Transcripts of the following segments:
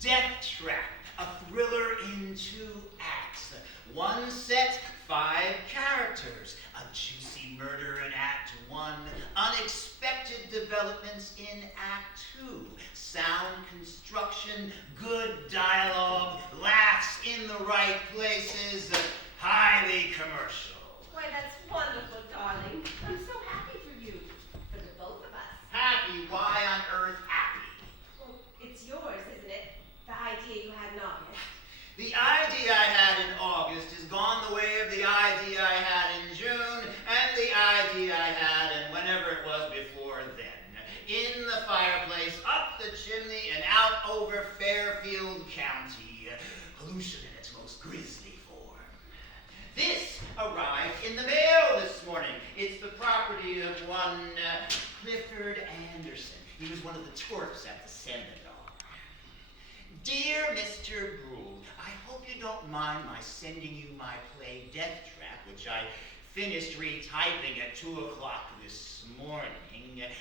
Deathtrap, a thriller in 2 acts. One set, 5 characters. A juicy murder in Act 1. Unexpected developments in Act 2. Sound construction, good dialogue, laughs in the right places, highly commercial. Why, that's wonderful, darling. I'm so happy for you. For the both of us. Happy? Why on earth happy? Well, it's yours, isn't it? The idea you had in August. The idea I had in August has gone the way of the idea I had in June, and the idea I had in whenever it was before then. In the fireplace, up the chimney, and out over Fairfield County. Pollution in its most grisly form. This arrived in the mail this morning. It's the property of one Clifford Anderson. He was one of the twerps at the seminar. Dear Mr. Brule, I hope you don't mind my sending you my play Deathtrap, which I finished retyping at 2 o'clock this morning,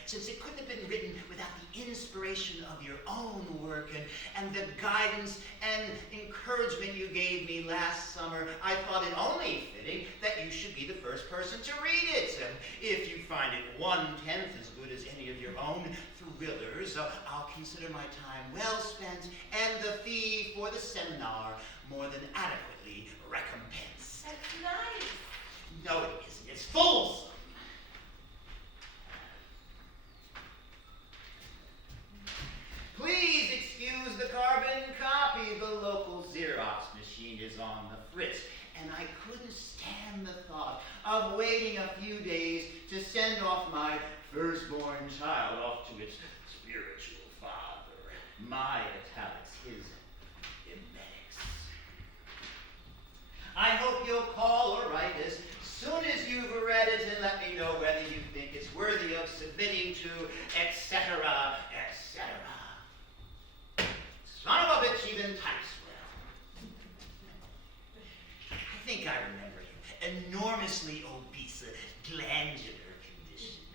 since it couldn't have been written without the inspiration of your own work and the guidance and encouragement you gave me last summer. I thought it only fitting that you should be the first person to read it. If you find it 1/10 as good as any of your own thrillers, I'll consider my time well spent and the fee for the seminar more than adequately recompensed. That's nice. No, it isn't. It's fulsome. Please excuse the carbon copy. The local Xerox machine is on the fritz, and I couldn't stand the thought of waiting a few days to send off my firstborn child off to its spiritual father. My italics, his emetics. I hope you'll call or write as soon as you've read it and let me know whether you think it's worthy of submitting to, etc., etc. Son of a bitch, even types well. I think I remember you. Enormously obese, glandular condition,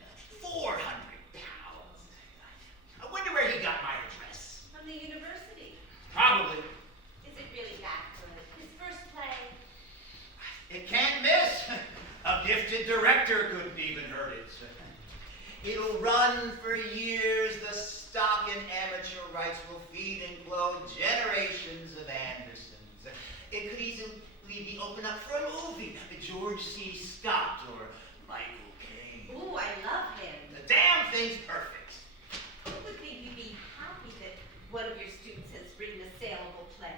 400 pounds. I wonder where he got my address. From the university. Probably. Is it really that good? His first play? It can't miss. A gifted director couldn't even hurt it. It'll run for years. The stock and amateur rights will feed and clothe generations of Andersons. It could easily be opened up for a movie. George C. Scott or Michael Caine. Ooh, I love him. The damn thing's perfect. Who would think you'd be happy that one of your students has written a saleable play?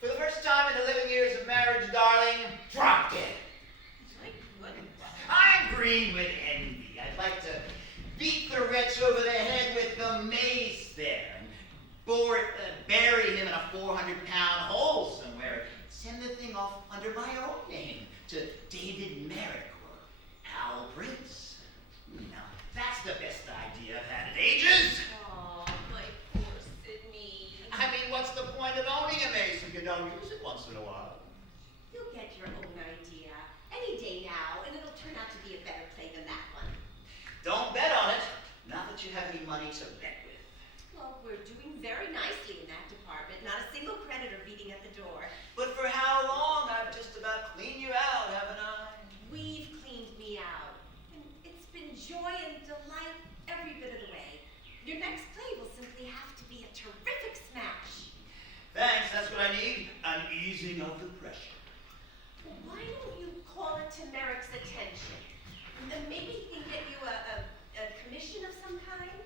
For the first time in 11 years of marriage, darling, drop dead. My goodness. I'm green with envy. I'd like to beat the wretch over the head with the mace there and bury him in a 400-pound hole somewhere. Send the thing off under my own name to David Merrick or Al Prince. Now, that's the best idea I've had in ages. Oh, my poor Sydney. I mean, what's the point of owning a mace if you don't use it once in a while? You'll get your own idea any day now, and it'll turn out to be a better play than that one. Don't bet on it. Not that you have any money to bet with. Well, we're doing very nicely in that department. Not a single creditor beating at the door. But for how long? I've just about cleaned you out, haven't I? We've cleaned me out. And it's been joy and delight every bit of the way. Your next play will simply have to be a terrific smash. Thanks, that's what I need. An easing of the pressure. Well, why don't you call it to Merrick's attention? And maybe he can get you a commission of some kind?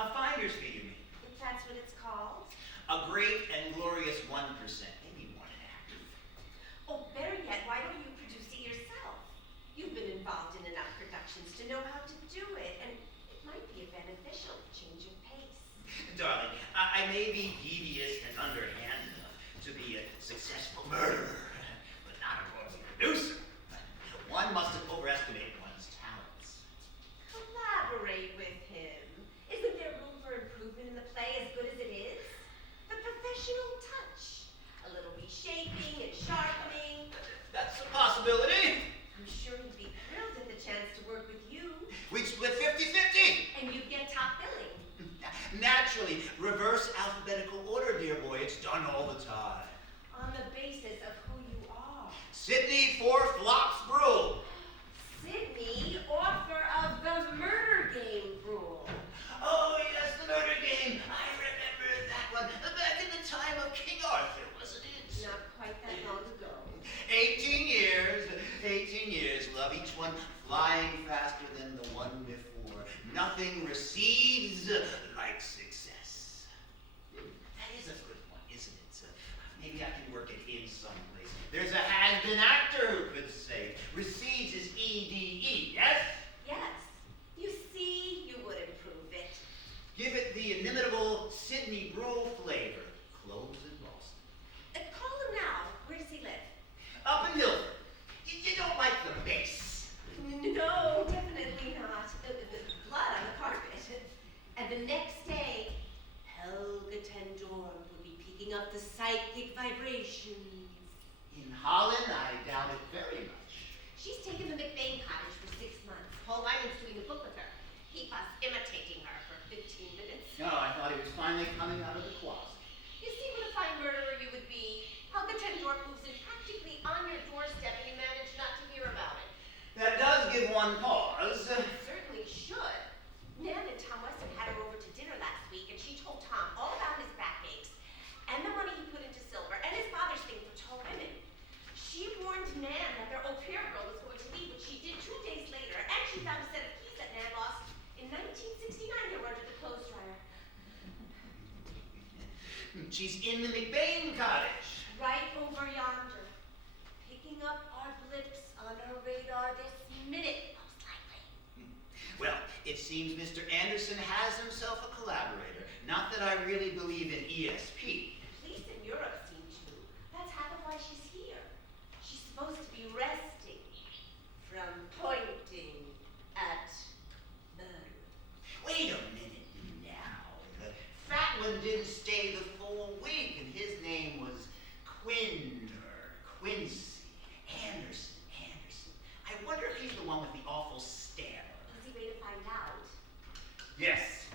A finder's fee, you mean? If that's what it's called. A great and glorious 1%, maybe 1.5. Oh, better yet, why don't you produce it yourself? You've been involved in enough productions to know how to do it, and it might be a beneficial change of pace. Darling, I may be devious and underhand enough to be a successful murderer, but not a royal producer. One mustn't overestimate one's talents. Collaborate with him. Isn't there room for improvement in the play as good as it is? The professional touch. A little reshaping and sharpening. That's a possibility. I'm sure he'd be thrilled at the chance to work with you. We'd split 50-50. And you'd get top billing. Naturally, reverse flying faster than the one before. Nothing recedes like success. That is a good one, isn't it? Maybe I can work it in someplace. There's a has-been actor who could say, recedes is E-D-E, yes? Yes. You see, you would improve it. Give it the inimitable Sydney Brule flavor. Clothes in Boston. Call him now. Where does he live? Up in Milford. You don't like the mix. No, definitely not. Blood on the carpet. And the next day, Helga Tendorum will be picking up the psychic vibrations. In Holland, I doubt it very much. She's taken the McBain cottage for 6 months. Paul Lyman's doing a book with her. He was imitating her for 15 minutes. No, I thought he was finally coming out of the closet. You see what a fine murderer you would be. Helga Tendorum moves in practically on your doorstep and you manage not to hear about it. That does give one pause. Certainly should. Nan and Tom Weston had her over to dinner last week, and she told Tom all about his backaches and the money he put into silver and his father's thing for tall women. She warned Nan that their au pair girl was going to leave, which she did 2 days later, and she found a set of keys that Nan lost in 1969 that were under the clothes dryer. She's in the McBain cottage. Right over yonder, picking up our blips on her radar this minute, most likely. Well, it seems Mr. Anderson has himself a collaborator. Not that I really believe in ESP. Police in Europe seem to. That's half of why she's here. She's supposed to be resting from pointing at murder. Wait a minute now. The fat one didn't stay the full week, and his name was Quincy Anderson. I wonder if he's the one with the awful stare. Easy way to find out. Yes.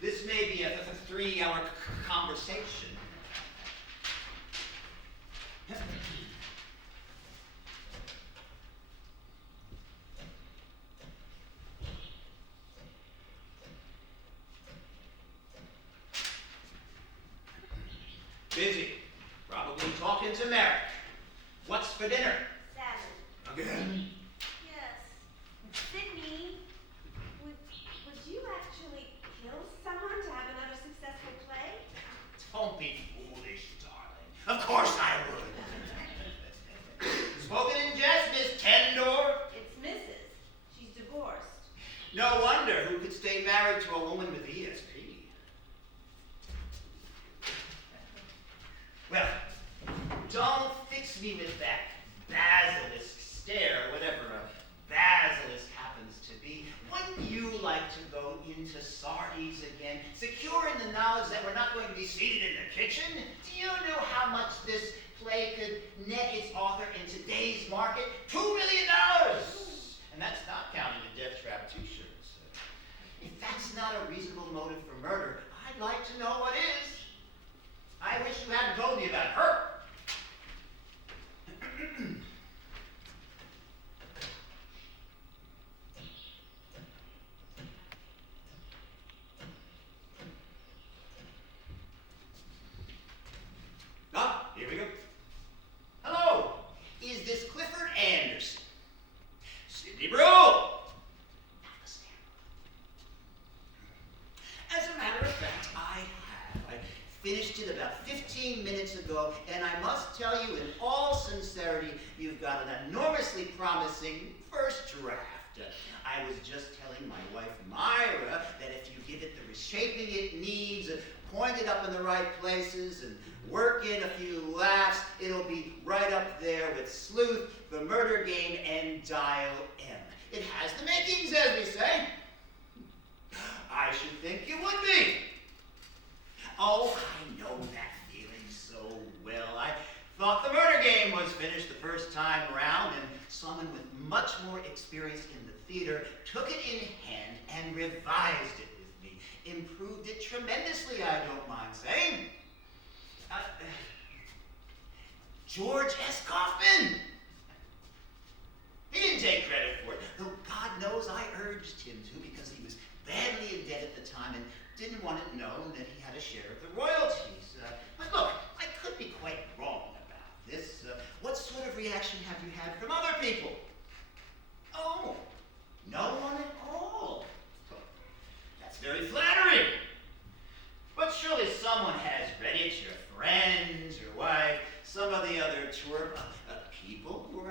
This may be a 3-hour conversation. Busy. Probably talking to Merrick. What's for dinner? Salmon. Again? Yes. Sydney, would you actually kill someone to have another successful play? Don't be foolish, darling. Of course I would. Spoken in jest, Miss Tendor. It's Mrs. She's divorced. No wonder. Who could stay married to a woman with ESP? Well, don't fix me with that basilisk stare, whatever a basilisk happens to be. Wouldn't you like to go into Sardi's again, secure in the knowledge that we're not going to be seated in the kitchen? Do you know how much this play could net its author in today's market? $2 million! And that's not counting the Deathtrap t-shirts. If that's not a reasonable motive for murder, I'd like to know what is. I wish you hadn't told me about her. Ah, here we go. Hello. Is this Clifford Anderson? Sydney Brule. As a matter of fact, I finished it about 15 minutes ago, and I must tell you in all sincerity, you've got an enormously promising first draft. I was just telling my wife Myra that if you give it the reshaping it needs, point it up in the right places, and work in a few laughs, it'll be right up there with Sleuth, The Murder Game, and Dial M. It has the makings, as we say. I should think you would be. Oh, I know that feeling so well. I thought The Murder Game was finished the first time around, and someone with much more experience in the theater took it in hand and revised it with me. Improved it tremendously, I don't mind saying. George S. Kaufman! He didn't take credit for it, though God knows I urged him to because he was badly in debt at the time and didn't want it known that he had a share of the royalties. But look, I could be quite wrong about this. What sort of reaction have you had from other people?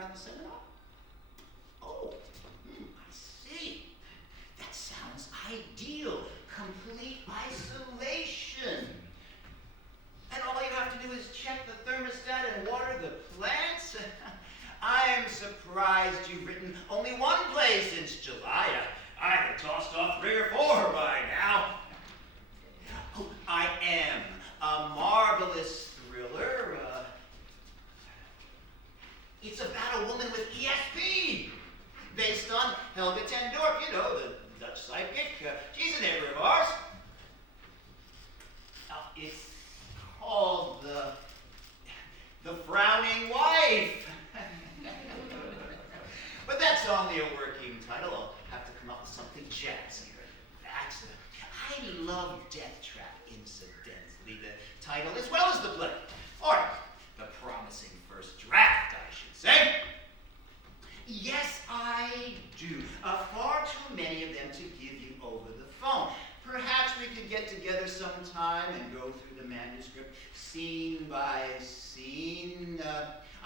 have a seminar? Oh, I see. That sounds ideal. Complete isolation. And all you have to do is check the thermostat and water the plants? I am surprised you've written only one play since July. I'd have tossed off 3 or 4 by now. Oh, I am. A marvelous thriller. It's about a woman with ESP. Based on Helga ten Dorp, you know, the Dutch psychic. She's a neighbor of ours. It's called The Frowning Wife. But that's only a working title. I'll have to come up with something jazzier than that. I love Deathtrap, incidentally, the title as well as the play. Or the promising first draft, I should say. Yes, I do. Far too many of them to give you over the phone. Perhaps we could get together sometime and go through the manuscript scene by scene.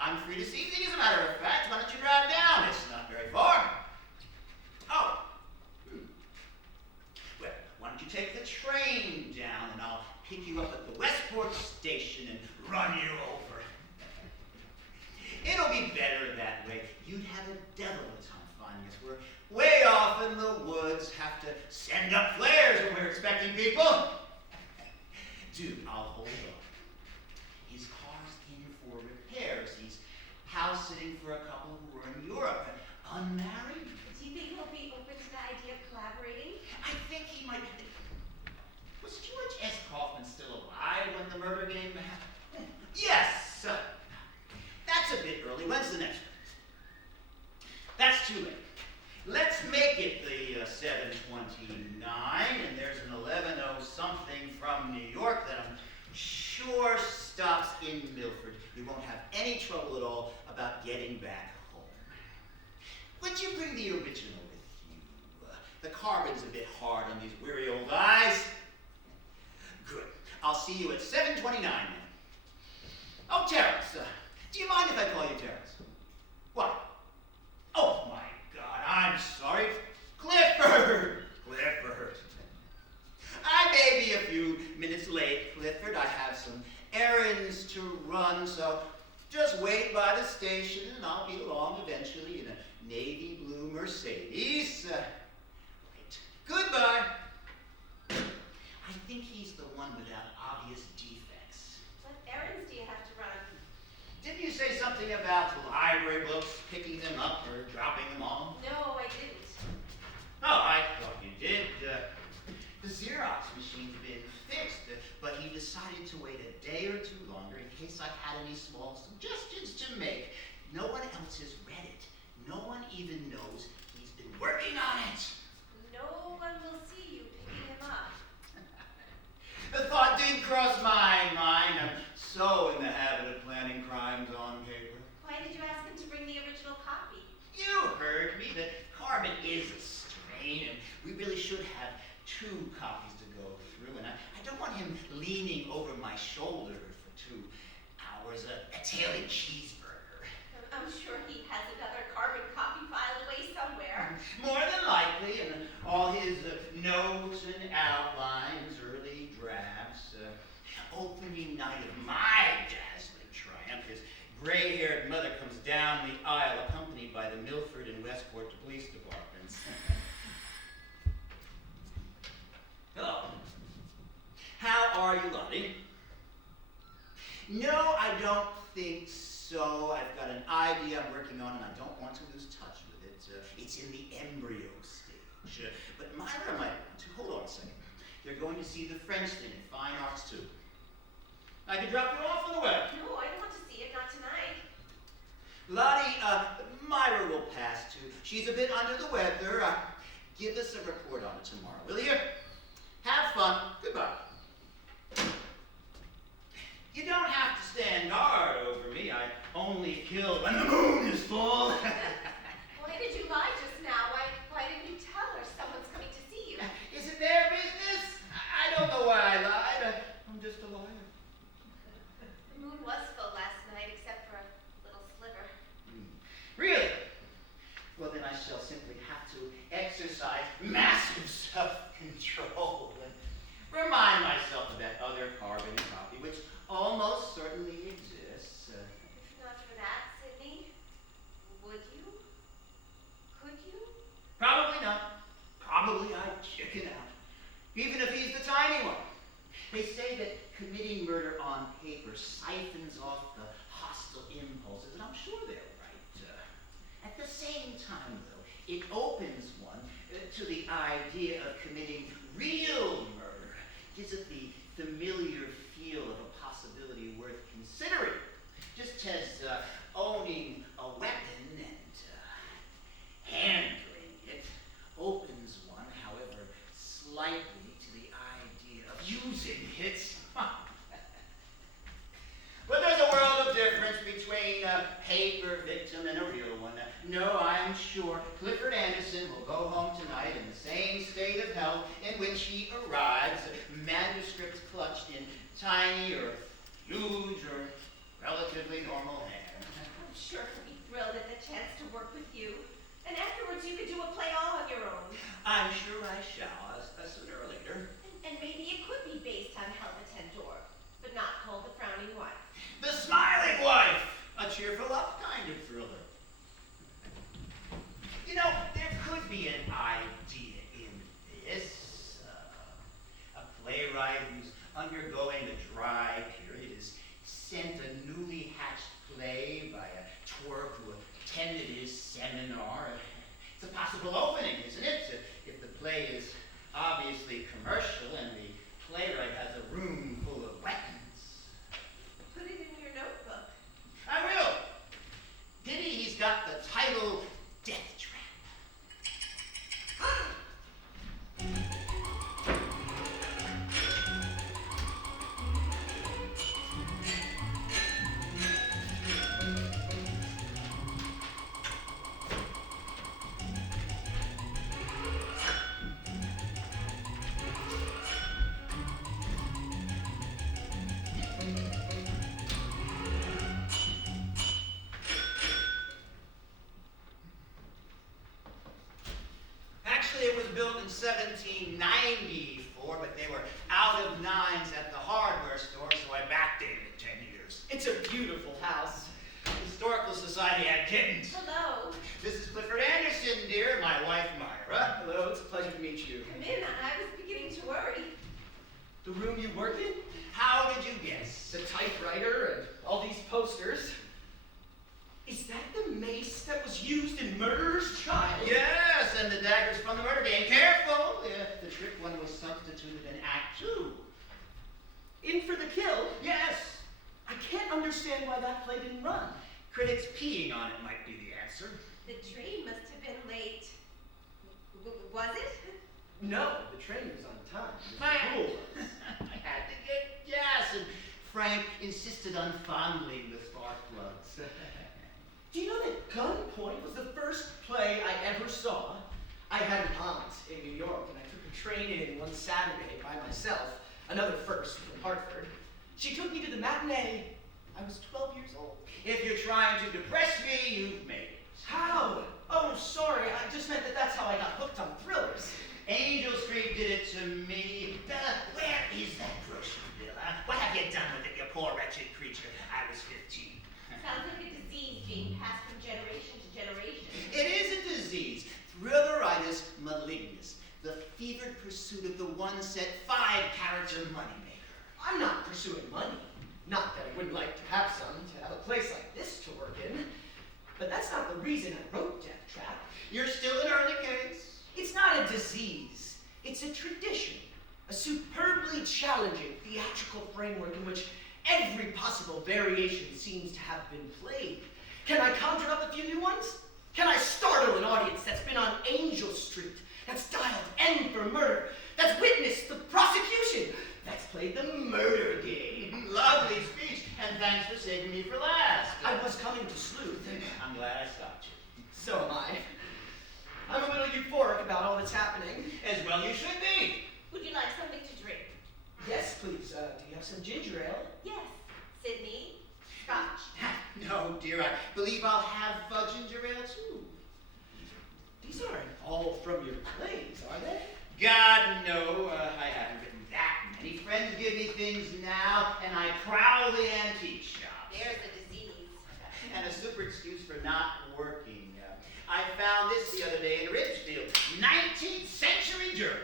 I'm free this evening, as a matter of fact. Why don't you drive down? It's not very far. Oh. Well, why don't you take the train down and I'll pick you up at the Westport station and run you over. It'll be better that way. You'd have a devil of a time finding us. We're way off in the woods, have to send up flares when we're expecting people. Dude, I'll hold on. His car's in for repairs. He's house sitting for a couple who are in Europe. Unmarried. Do you think he'll be open to the idea of collaborating? I think he might. Was George S. Kaufman still alive when the murder game happened? Yes! That's a bit early. When's the next one? That's too late. Let's make it the 7:29, and there's an 11:00 something from New York that I'm sure stops in Milford. You won't have any trouble at all about getting back home. Would you bring the original with you? The carbon's a bit hard on these weary old eyes. Good. I'll see you at 7:29 then. Oh, Terence, do you mind if I call you Terence? What? Oh, my God, I'm sorry. Clifford! Clifford. I may be a few minutes late, Clifford. I have some errands to run, so just wait by the station and I'll be along eventually in a navy blue Mercedes. Right. Goodbye. I think he's the one without obvious defects. What errands do you have to run? Didn't you say something about library books, picking them up or dropping them off? No, I didn't. Oh, I thought you did. The Xerox machine's been fixed, but he decided to wait a day or two longer in case I had any small suggestions to make. No one else has read it. No one even knows he's been working on it. No one will see you picking him up. The thought did cross my mind. I'm so in the habit of planning crimes on paper. Why did you ask him to bring the original copy? You heard me. The carbon is a strain, and we really should have 2 copies to go through. And I don't want him leaning over my shoulder for 2 hours, a tailing cheeseburger. I'm sure he has another carbon copy filed away somewhere. More than likely, and all his notes and outlines, early drafts. Opening night of my dazzling triumph, his gray-haired mother comes down the aisle accompanied by the Milford and Westport police departments. Hello. How are you, Lottie? No, I don't think so. I've got an idea I'm working on, and I don't want to lose touch with it. It's in the embryo stage. But Myra might want to. Hold on a second. They're going to see the French thing in Fine Arts, too. I could drop you off on the way. No, I don't want to see it, not tonight. Lottie, Myra will pass, too. She's a bit under the weather. Give us a report on it tomorrow, will you? Have fun. Goodbye. You don't have to stand guard over me. I only kill when the moon is full. Why did you lie just now? Why didn't you tell her someone's coming to see you? Is it their business? I don't know why I lied. I'm just a liar. The moon was full last night, except for a little sliver. time, though, it opens one to the idea of committing real murder. Gives it the familiar feel of a possibility worth considering. Just as owning a weapon and handling it opens one, however, slightly to the idea of using it. But there's a world of difference between a paper victim and a real one. No, I'm sure Clifford Anderson will go home tonight in the same state of health in which he arrives, manuscripts clutched in tiny or huge or relatively normal hands. I'm sure he'll be thrilled at the chance to work with you. And afterwards you could do a play all on your own. I'm sure I shall, sooner or later. And maybe it could be based on Helga Tendor, but not called The Frowning Wife. The Smiling Wife! A cheerful up kind of thriller. You know, there could be an idea in this. A playwright who's undergoing a dry period is sent a newly hatched play by a twerp who attended his seminar. It's a possible opening, isn't it? If the play is obviously commercial and the playwright has a room full of weapons. Put it in your notebook. I will. Pity he's got the title Deathtrap. Actually, it was built in 1794, but they were out of nines at the hardware store, so I backdated it 10 years. It's a beautiful house. The Historical Society had kittens. Hello. This is Clifford Anderson, dear, my wife Myra. Hello, it's a pleasure to meet you. Come in. I was beginning to worry. The room you work in? How did you guess? The typewriter and all these posters. Is that the mace that was used in Murderer's Child? Yes, and the daggers from the murder game. Careful! The trick one was substituted in Act 2. In for the kill? Yes. I can't understand why that play didn't run. Critics peeing on it might be the answer. The train must have been late. Was it? No, the train was on time. Cool. I had to get gas, and Frank insisted on fondling the spark plugs. Do you know that Gunpoint was the first play I ever saw? I had an aunt in New York, and I took a train in one Saturday by myself, another first from Hartford. She took me to the matinee. I was 12 years old. If you're trying to depress me, you've made it. How? Oh, sorry, I just meant that that's how I got hooked on thrillers. Angel Street did it to me. Bella, where is that grocery bill? What have you done with it, you poor wretched creature? I was 15. Sounds like a disease being passed from generation to generation. It is a disease. Thrilleritis malignus. The fevered pursuit of the one set 5-character moneymaker. I'm not pursuing money. Not that I wouldn't like to have some, to have a place like this to work in. But that's not the reason I wrote Deathtrap. You're still an early case. It's not a disease. It's a tradition. A superbly challenging theatrical framework in which every possible variation seems to have been played. Can I conjure up a few new ones? Can I startle an audience that's been on Angel Street, that's dialed N for murder, that's witnessed the prosecution, that's played the murder game? Lovely speech, and thanks for saving me for last. I was coming to sleuth. I'm glad I stopped you. So am I. I'm a little euphoric about all that's happening. As well you should be. Would you like something to drink? Yes, please. Do you have some ginger ale? Yes. Sydney? Scotch? No, dear, I believe I'll have ginger ale too. These aren't all from your plays, are they? God, no, I haven't written that many. Friends give me things now, and I prowl the antique shops. There's a disease. And a super excuse for not working. I found this the other day in Ridgefield, 19th century German.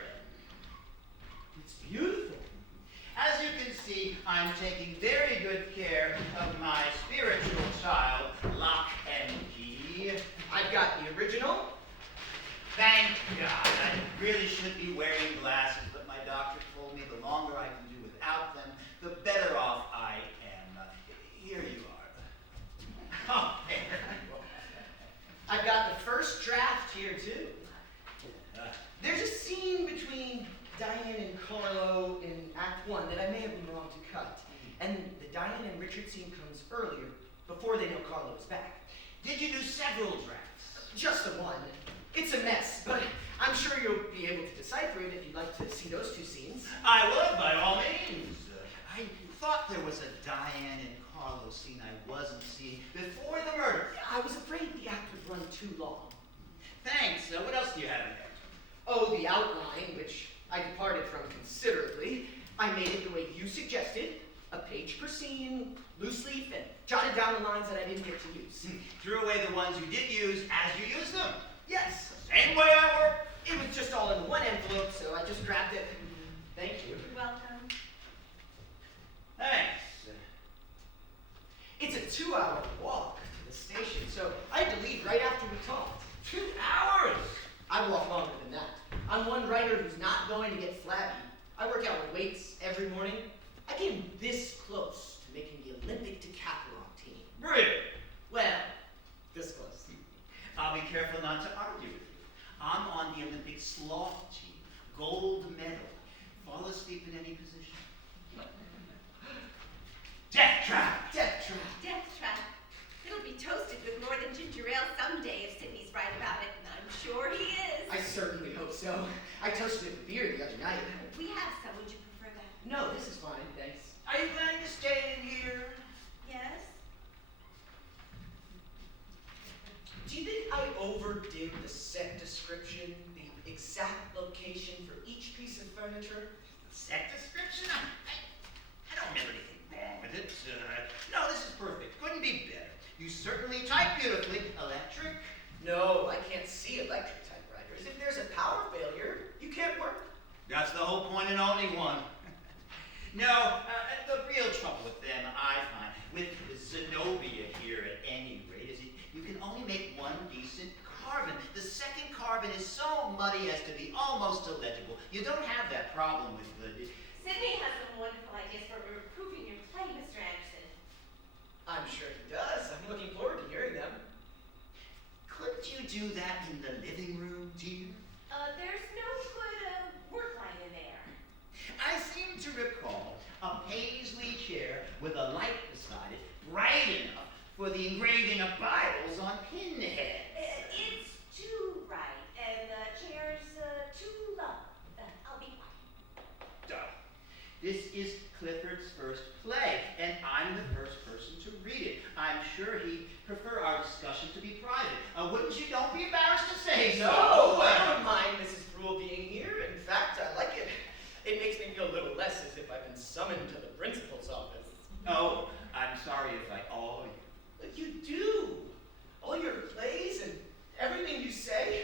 It's beautiful. As you can see, I'm taking very good care of my spiritual child, Lock and Key. I've got the original auditions earlier, before they know Carlo is back. Did you do several drafts? Just the one. It's a mess, but I'm sure you'll be able to decipher it if you'd like to see those two scenes. I would, by all means. I thought there was a Diane and Carlo scene I wasn't seeing before the murder. I was afraid the act would run too long. Thanks. What else do you have in there? Oh, the outline, which I departed from considerably. I made it the way you suggested, a page per scene, loose leaf, and jotted down the lines that I didn't get to use. Threw away the ones you did use as you used them. Yes. Same way I work. It was just all in one envelope, so I just grabbed it. Thank you. You're welcome. Thanks. It's a 2-hour walk to the station, so I had to leave right after we talked. 2 hours? I walk longer than that. I'm one writer who's not going to get flabby. I work out with weights every morning. I came this close to making the Olympic decathlon team. Really? Well, this close. I'll be careful not to argue with you. I'm on the Olympic sloth team. Gold medal. Fall asleep in any position. Deathtrap! Deathtrap. Deathtrap. It'll be toasted with more than ginger ale someday if Sydney's right about it, and I'm sure he is. I certainly hope so. I toasted it with beer the other night. We have some. Would you prefer that? No, this is fine, thanks. Are you planning to stay in here? Yes? Do you think I overdid the set description, the exact location for each piece of furniture? Set description? I don't remember anything wrong with it. No, this is perfect. Couldn't be better. You certainly type beautifully. Electric? No, I can't see electric typewriters. If there's a power failure, you can't work. That's the whole point and only one. No, the real trouble with them, I find, with Zenobia here at any rate, is that you can only make one decent carbon. The second carbon is so muddy as to be almost illegible. You don't have that problem with the... Sydney has some wonderful ideas for improving your play, Mr. Anderson. I'm sure he does. I'm looking forward to hearing them. Couldn't you do that in the living room, dear? There's no good work light in there. I seem to recall a paisley chair with a light beside it, bright enough for the engraving of Bibles on pinheads. It's too bright, and the chair's too low. I'll be quiet. Duh. This is Clifford's first play, and I'm the first person to read it. I'm sure he'd prefer our discussion to be private. Wouldn't you? Don't be embarrassed to say so. No, I don't mind Mrs. Brule being here. In fact, I like it. It makes me feel a little less as if I've been summoned to the principal's office. Oh, I'm sorry if I awe you. But you do. All your plays and everything you say.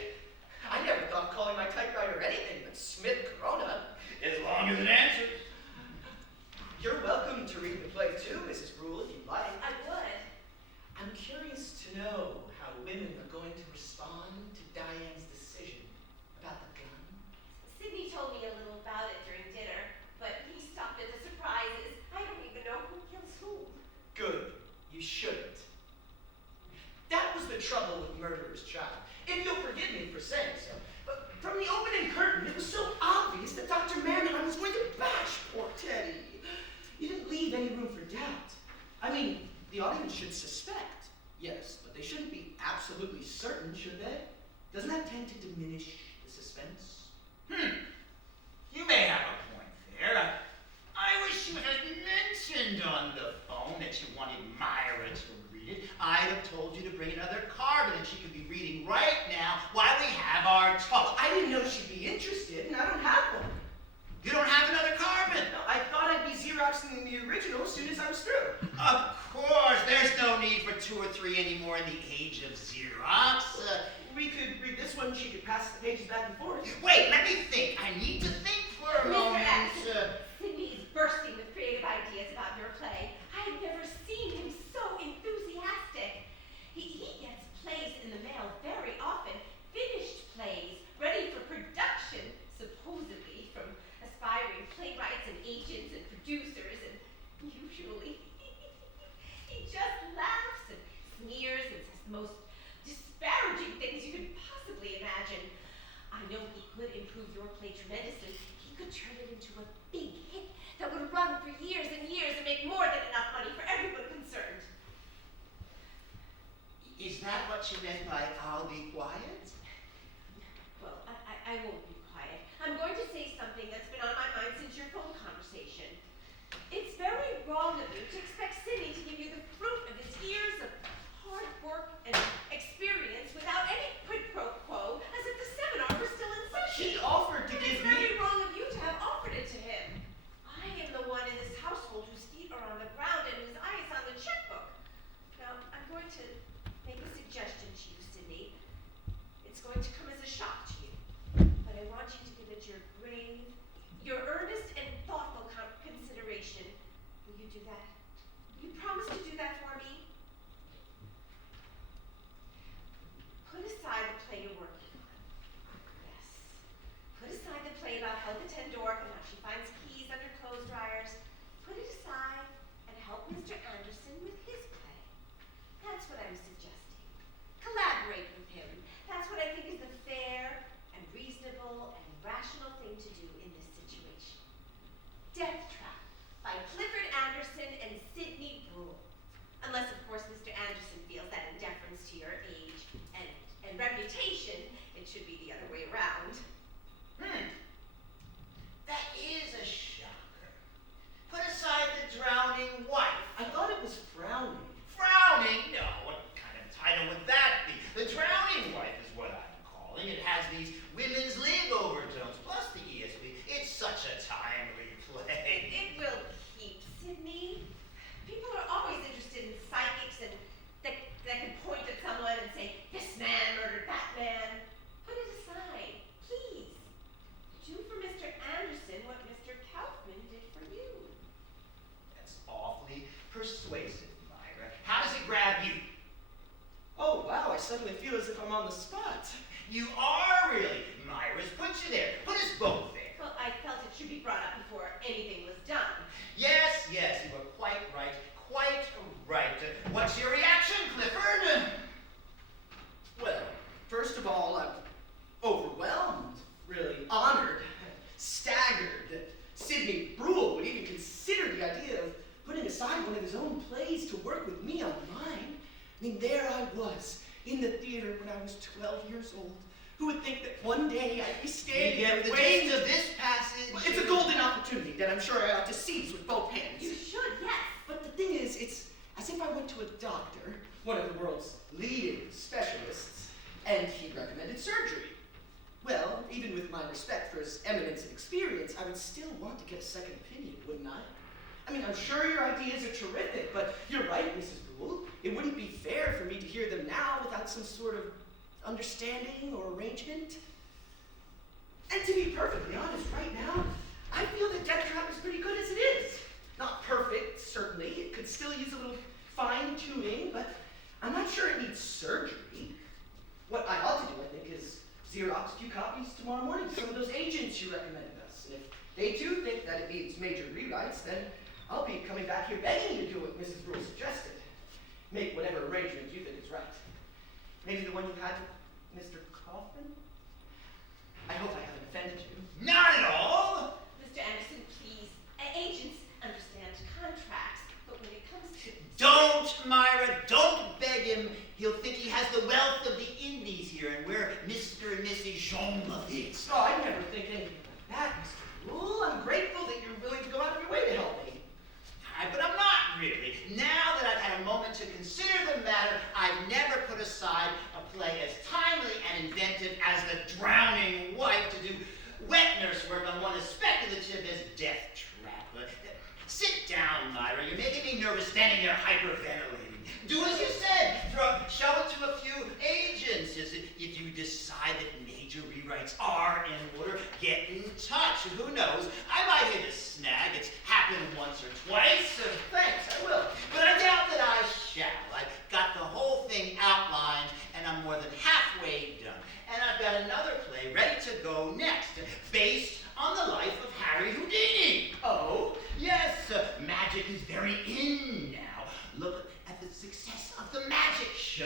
I never thought of calling my typewriter anything but Smith Corona. As long as it answers. You're welcome to read the play too, Mrs. Brule, if you'd like. I would. I'm curious to know how women are going to respond to Diane's decision about the gun. Sydney told me a little about it during dinner, but he stopped at the surprises. I don't even know who kills whom. Good. You shouldn't. That was the trouble with Murderer's Child. If you'll forgive me for saying so, but from the opening curtain, it was so obvious that Dr. Mannheim was going to bash poor Teddy. You didn't leave any room for doubt. I mean, the audience should suspect, yes, but they shouldn't be absolutely certain, should they? Doesn't that tend to diminish the suspense? You may have a point there. I wish you had mentioned on the phone that you wanted Myra to read it. I'd have told you to bring another carbon and she could be reading right now while we have our talk. I didn't know she'd be interested, and I don't have one. You don't have another carbon? No, I thought I'd be Xeroxing the original as soon as I was through. Of course, there's no need for 2 or 3 anymore in the age of Xerox. We could read this one, she could pass the pages back and forth. Wait, let me think. I need to think for a Mr. moment. Anderson, Sydney is bursting with creative ideas about your play. I've never seen him so enthusiastic. He gets plays in the mail very often, finished plays, ready for production, supposedly from aspiring playwrights and agents and producers, and usually he just laughs and sneers and says the most disparaging things you could possibly imagine. I know he could improve your play tremendously. He could turn it into a big hit that would run for years and years and make more than enough money for everyone concerned. what you meant by I'll be quiet? Well, I won't be quiet. I'm going to say something that's been on my mind since your phone conversation. It's very wrong of you to expect Sidney to give you the fruit of his years of hard work and experience without any quid pro quo, as if the seminar were still in session. He offered to And give it's very me... wrong of you to have offered it to him. I am the one in this household whose feet are on the ground and whose eye is on the checkbook. Now, I'm going to make a suggestion to you, Sidney. It's going to come as a shock to you. But I want you to give it your brave, your earnest and thoughtful consideration. Will you do that? Will you promise to do that for me? Put aside the play you're working on. Yes. Put aside the play about Helga ten Dorp and how she finds keys under clothes dryers. Put it aside and help Mr. Anderson with his play. That's what I'm suggesting. Collaborate with him. That's what I think is the fair and reasonable and rational thing to do in this situation. Deathtrap by Clifford Anderson and Sidney Brule. Unless, of course, Mr. Anderson feels that in deference to your age and reputation, it should be the other way around. That is a shocker. Put aside the drowning wife. I thought it was frowning. Frowning? No, what kind of title would that be? The drowning wife is what I'm calling. It has these women's league overtones, plus the ESP. It's such a timely play. It will keep, Sidney. People are always interested in psychics and that can point at someone and say, this man murdered that man. Put it aside, please. Do for Mr. Anderson what Mr. Kaufman did for you. That's awfully persuasive, Myra. How does it grab you? Oh, wow, I suddenly feel as if I'm on the spot. You are really. Myra's put you there. Put us both there. Well, I felt it should be brought up before anything was done. Yes, you were quite right. Quite right. What's your reaction, Clifford? Well, first of all, I'm overwhelmed, really honored, staggered that Sidney Brule would even consider the idea of putting aside one of his own plays to work with me on mine. I mean, there I was, in the theater when I was 12 years old. Who would think that one day I'd be standing there the waiting gist of this passage? Well, it's a golden opportunity that I'm sure I ought to seize with both hands. You should, yes. But the thing is, it's as if I went to a doctor, one of the world's leading specialists, and he recommended surgery. Well, even with my respect for his eminence and experience, I would still want to get a second opinion, wouldn't I? I mean, I'm sure your ideas are terrific, but you're right, Mrs. Brule. It wouldn't be fair for me to hear them now without some sort of understanding or arrangement. And to be perfectly honest, right now, I feel that Deathtrap is pretty good as it is. Not perfect, certainly. It could still use a little fine-tuning, but I'm not sure it needs surgery. What I ought to do, I think, is Xerox a few copies tomorrow morning to some of those agents you recommended us. And if they too think that it needs major rewrites, then I'll be coming back here begging you to do what Mrs. Brule suggested. Make whatever arrangement you think is right. Maybe the one you had with Mr. Kaufman? I hope I haven't offended you. Not at all! Mr. Anderson, please. Agents understand contracts, but when it comes to... Don't, Myra, don't beg him. He'll think he has the wealth of the Indies here, and we're Mr. and Mrs. Jean Lafitte. Oh, I'd never think anything like that, Mr. Brule. I'm grateful that you're willing to go out of your way to help me. But I'm not really. Now that I've had a moment to consider the matter, I've never put aside a play as timely and inventive as The Drowning Wife to do wet nurse work on one as speculative as Deathtrap. Sit down, Myra. You're making me nervous standing there hyperventilating. Do as you said. Show it to a few agents. If you decide that major rewrites are in order, get in touch. Who knows? I might hit a snag. It's happened once or twice. Thanks, I will. But I doubt that I shall. I've got the whole thing outlined, and I'm more than halfway done. And I've got another play ready to go next, based on the life of Harry Houdini. Oh? Yes, magic is very in now. Look at the success of the magic show.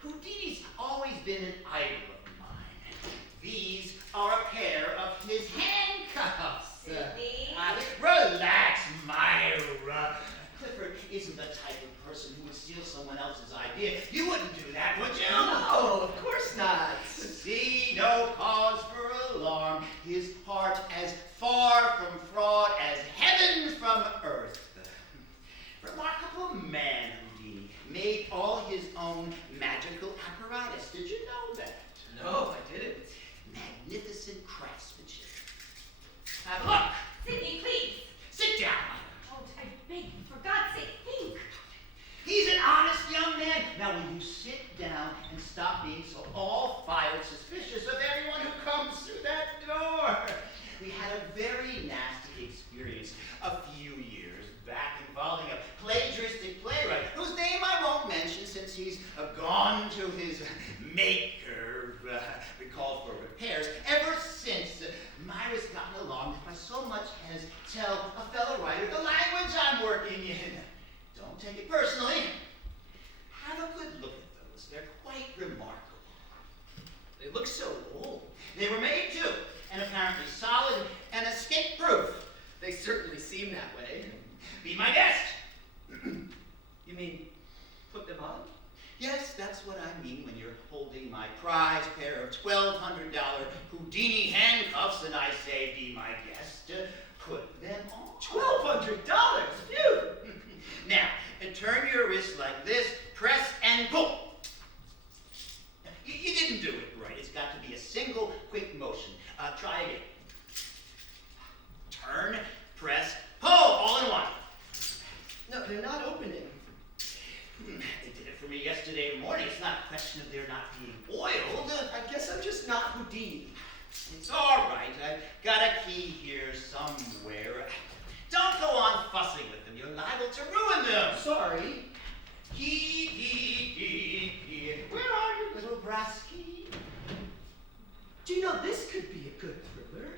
Houdini's always been an idol of mine. These are a pair of his handcuffs. Sidney? Relax, Myra. Clifford isn't the type of person who would steal someone else's idea. You wouldn't do that, would own magical apparatus. Did you know that? No, I didn't. Magnificent craftsmanship. Have a look. Sydney, please. Sit down. Oh, I beg you, for God's sake, think. He's an honest young man. Now, will you sit down and stop being so all-fired suspicious of everyone who comes through that door? We had a very nasty experience a few years back involving a plagiaristic playwright whose name I won't mention since he's gone to his maker. We called for repairs. Ever since, Myra's gotten along by so much as tell a fellow writer the language I'm working in. Don't take it personally. Have a good look at those. They're quite remarkable. They look so old. They were made too, and apparently solid and escape-proof. They certainly seem that way. Be my guest. You mean, put them on? Yes, that's what I mean when you're holding my prize pair of $1,200 Houdini handcuffs and I say, be my guest. Put them on. $1,200? Phew! Now, turn your wrist like this, press and pull. You didn't do it right. It's got to be a single quick motion. Try again. Turn, press, pull, all in one. No, they're not opening. They did it for me yesterday morning. It's not a question of there not being oiled. I guess I'm just not Houdini. It's all right. I've got a key here somewhere. Don't go on fussing with them. You're liable to ruin them. Sorry. Key. Where are you, little brass key? Do you know this could be a good thriller?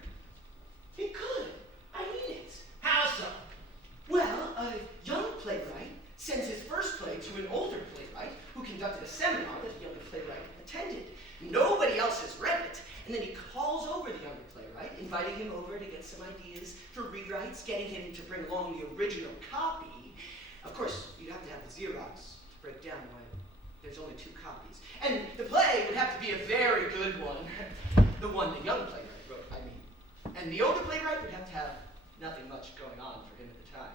It could. I mean it. How so? Well, a young playwright sends his first play to an older playwright who conducted a seminar that the younger playwright attended. Nobody else has read it, and then he calls over the younger playwright, inviting him over to get some ideas for rewrites, getting him to bring along the original copy. Of course, you'd have to have the Xerox to break down why there's only 2 copies. And the play would have to be a very good one. The one the young playwright wrote, I mean. And the older playwright would have to have nothing much going on for him at the time.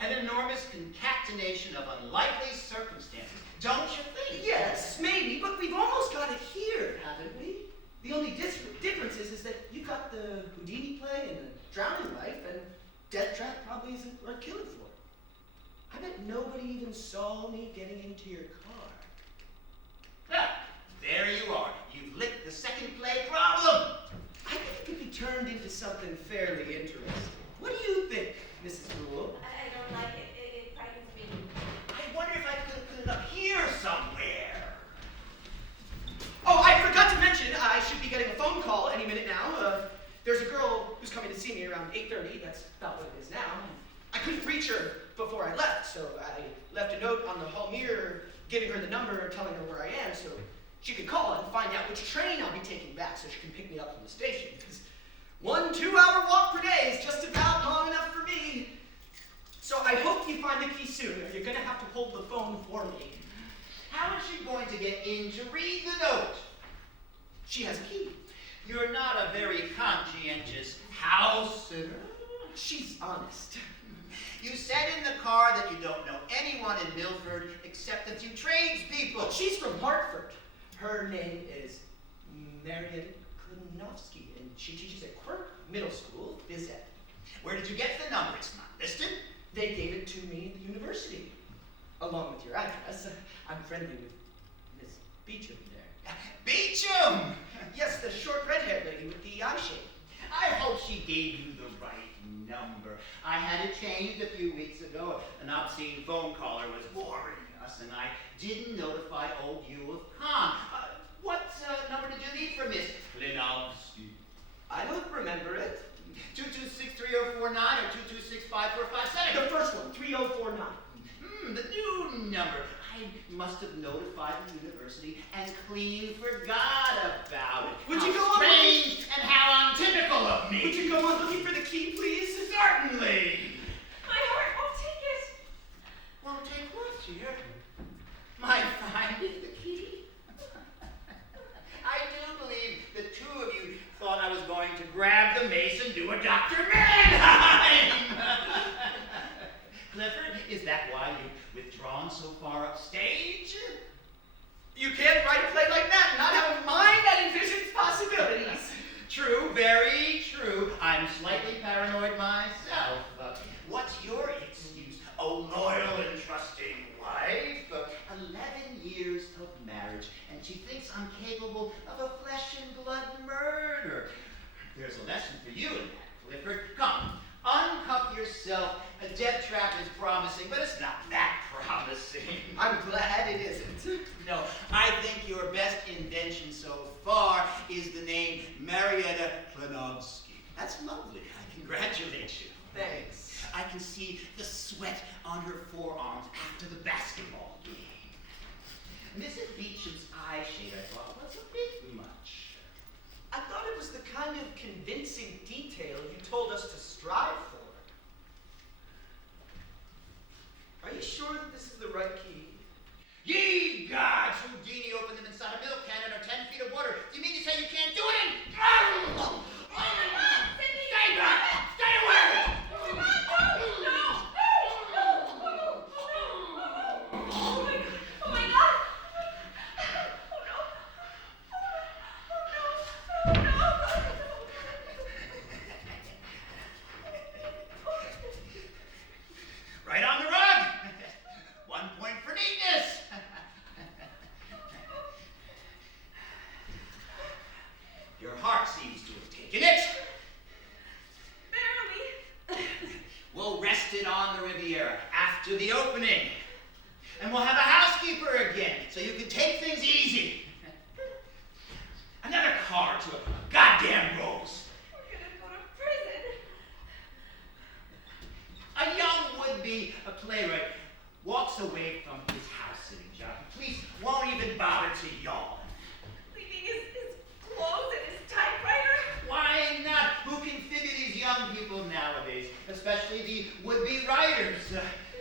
An enormous concatenation of unlikely circumstances, don't you think? Yes, maybe, but we've almost got it here, haven't we? The only difference is that you got the Houdini play and the Drowning Wife, and Deathtrap probably isn't worth killing for. I bet nobody even saw me getting into your car. Ah, there you are. You've licked the second play problem. I think it could be turned into something fairly interesting. What do you think, Mrs. Rule? I don't like it. It frightens me. I wonder if I could put it up here somewhere. Oh, I forgot to mention, I should be getting a phone call any minute now. There's a girl who's coming to see me around 8:30. That's about what it is now. I couldn't reach her before I left, so I left a note on the hall mirror giving her the number and telling her where I am so she could call and find out which train I'll be taking back so she can pick me up from the station. Because 1 2-hour walk per day is just about long enough for me. So I hope you find the key soon, or you're going to have to hold the phone for me. How is she going to get in to read the note? She has a key. You're not a very conscientious house sitter. She's honest. You said in the car that you don't know anyone in Milford except a few tradespeople. But she's from Hartford. Her name is Marian Klinovsky, and she teaches at Quirk Middle School, Phys Ed. Where did you get the number? It's not listed. They gave it to me at the university, along with your address. I'm friendly with Miss Beecham there. Beecham! Yes, the short red-haired lady with the eye shade. I hope she gave you the right number. I had it changed a few weeks ago. An obscene phone caller was boring us, and I didn't notify old you of Khan. What number did you leave for Miss Klinovsky? I don't remember it. 226-3049 or 226-5457? The first one, 3049. The new number. I must have notified the university and clean forgot about it. Would you go How on strange and how untypical of me. Would you go on looking for the key, please? Certainly. My heart won't take it. Won't take what, dear? My finding the key? I do believe the 2 of you thought I was going to grab the mace and do a Dr. Mannheim. Clifford, is that why you've withdrawn so far upstage. You can't write a play like that and not have a mind that envisions possibilities. True, very true. I'm slightly paranoid myself. What's your excuse? Oh, loyal and trusting wife. 11 years of marriage, and she thinks I'm capable of a flesh and blood murder. There's a lesson for you in that, Clifford. Come, uncuff yourself. A death trap is promising, but it's not that promising. I'm glad it isn't. No, I think your best invention so far is the name Marietta Klanovsky. That's lovely. I congratulate you. Thanks. I can see the sweat on her forearms after the basketball game. Mrs. Beecham's eye shade, I thought, was a bit much. I thought it was the kind of convincing detail you told us to strive for. Are you sure that this is the right key? Ye gods! Houdini opened them inside a milk cannon or 10 feet of water. Do you mean to say you can't do it? Stay back! Stay away! Right on the rug! 1 point for neatness! Your heart seems to have taken it. Barely. We'll rest it on the Riviera after the opening. And we'll have a housekeeper again, so you can take things easy. Another car to a goddamn Rose. We're gonna go to prison. A young would-be a playwright walks away from his house-sitting job. The police won't even bother to yawn. Leaving his clothes and his typewriter. Why not? Who can figure these young people nowadays, especially the would-be writers?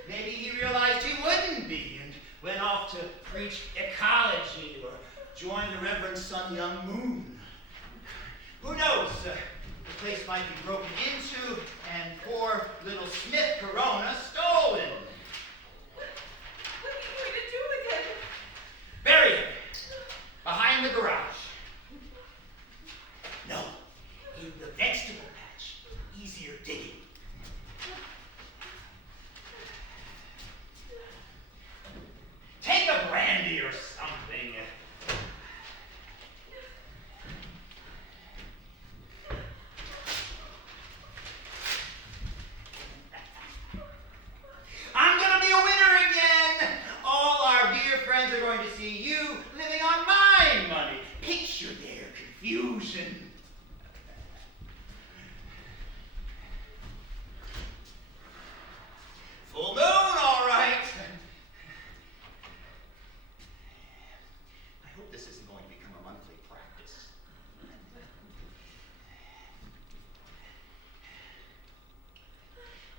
Maybe he realized he wouldn't be and went off to preach ecology or join the Reverend Sun Young Moon. Who knows? The place might be broken into and poor little Smith Corona stolen. What are you going to do with him? Bury him behind the garage. No, in the vegetable patch. Easier digging. Take a brandy or something. I'm gonna be a winner again! All our dear friends are going to see you living on my money. Picture their confusion. Full moon, all right. I hope this isn't going to become a monthly practice.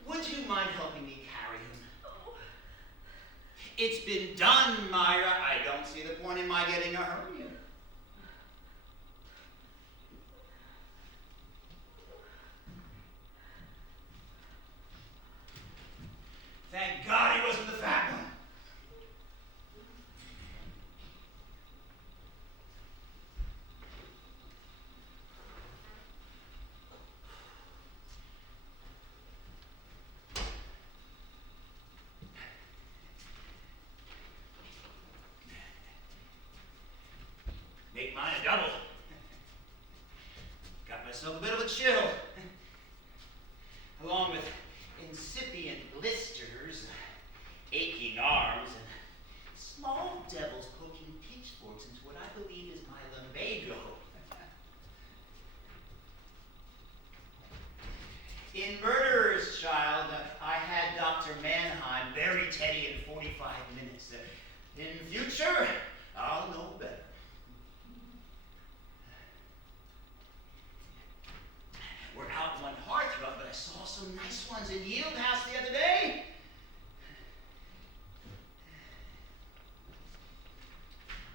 Would you mind helping me carry him? Oh, It's been done, Myra. I don't see the point in my getting a hurry. Thank God he wasn't the fat one. Make mine a double. Got myself a bit of a chill. Along with incipient blisters, aching arms, and small devils poking pitchforks into what I believe is my lumbago. In Murderer's Child, I had Dr. Mannheim bury Teddy in 45 minutes. In future, I'll know better. We're out one hearthrug, but I saw some nice ones in Yield House the other day.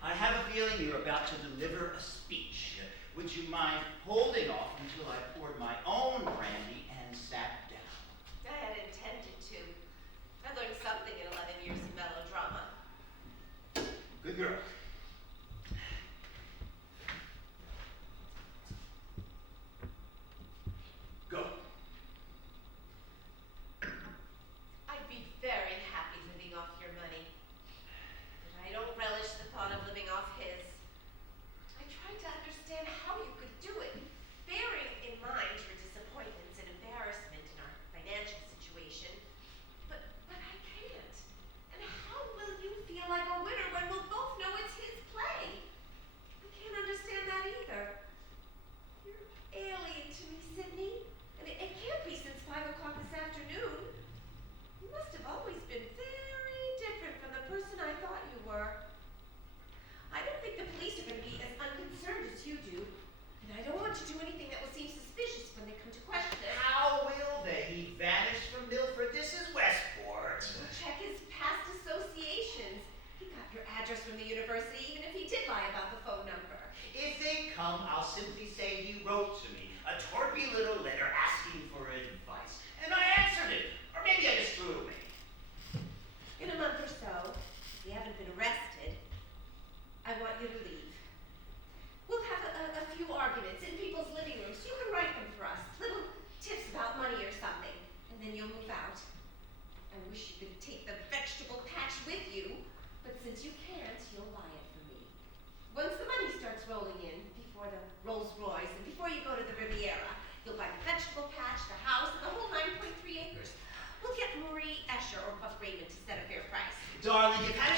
I have a feeling you're about to deliver a speech. Would you mind holding off until I poured my own brandy and sat down? I had intended to. I learned something in 11 years of melodrama. actors from the university, even if he did lie about the phone number. If they come, I'll simply say he wrote to me a torpy little letter asking for advice. And I answered it. Or maybe I just threw it away. In a month or so, if you haven't been arrested, I want you to leave. We'll have a few arguments in people's living rooms. You can write them for us. Little tips about money or something. And then you'll move out. I wish you could take the vegetable patch with you, but since you can't, you'll buy it for me. Once the money starts rolling in, before the Rolls Royce and before you go to the Riviera, you'll buy the vegetable patch, the house, and the whole 9.3 acres. We'll get Marie Escher or Puff Raymond to set a fair price. Darling, you've had a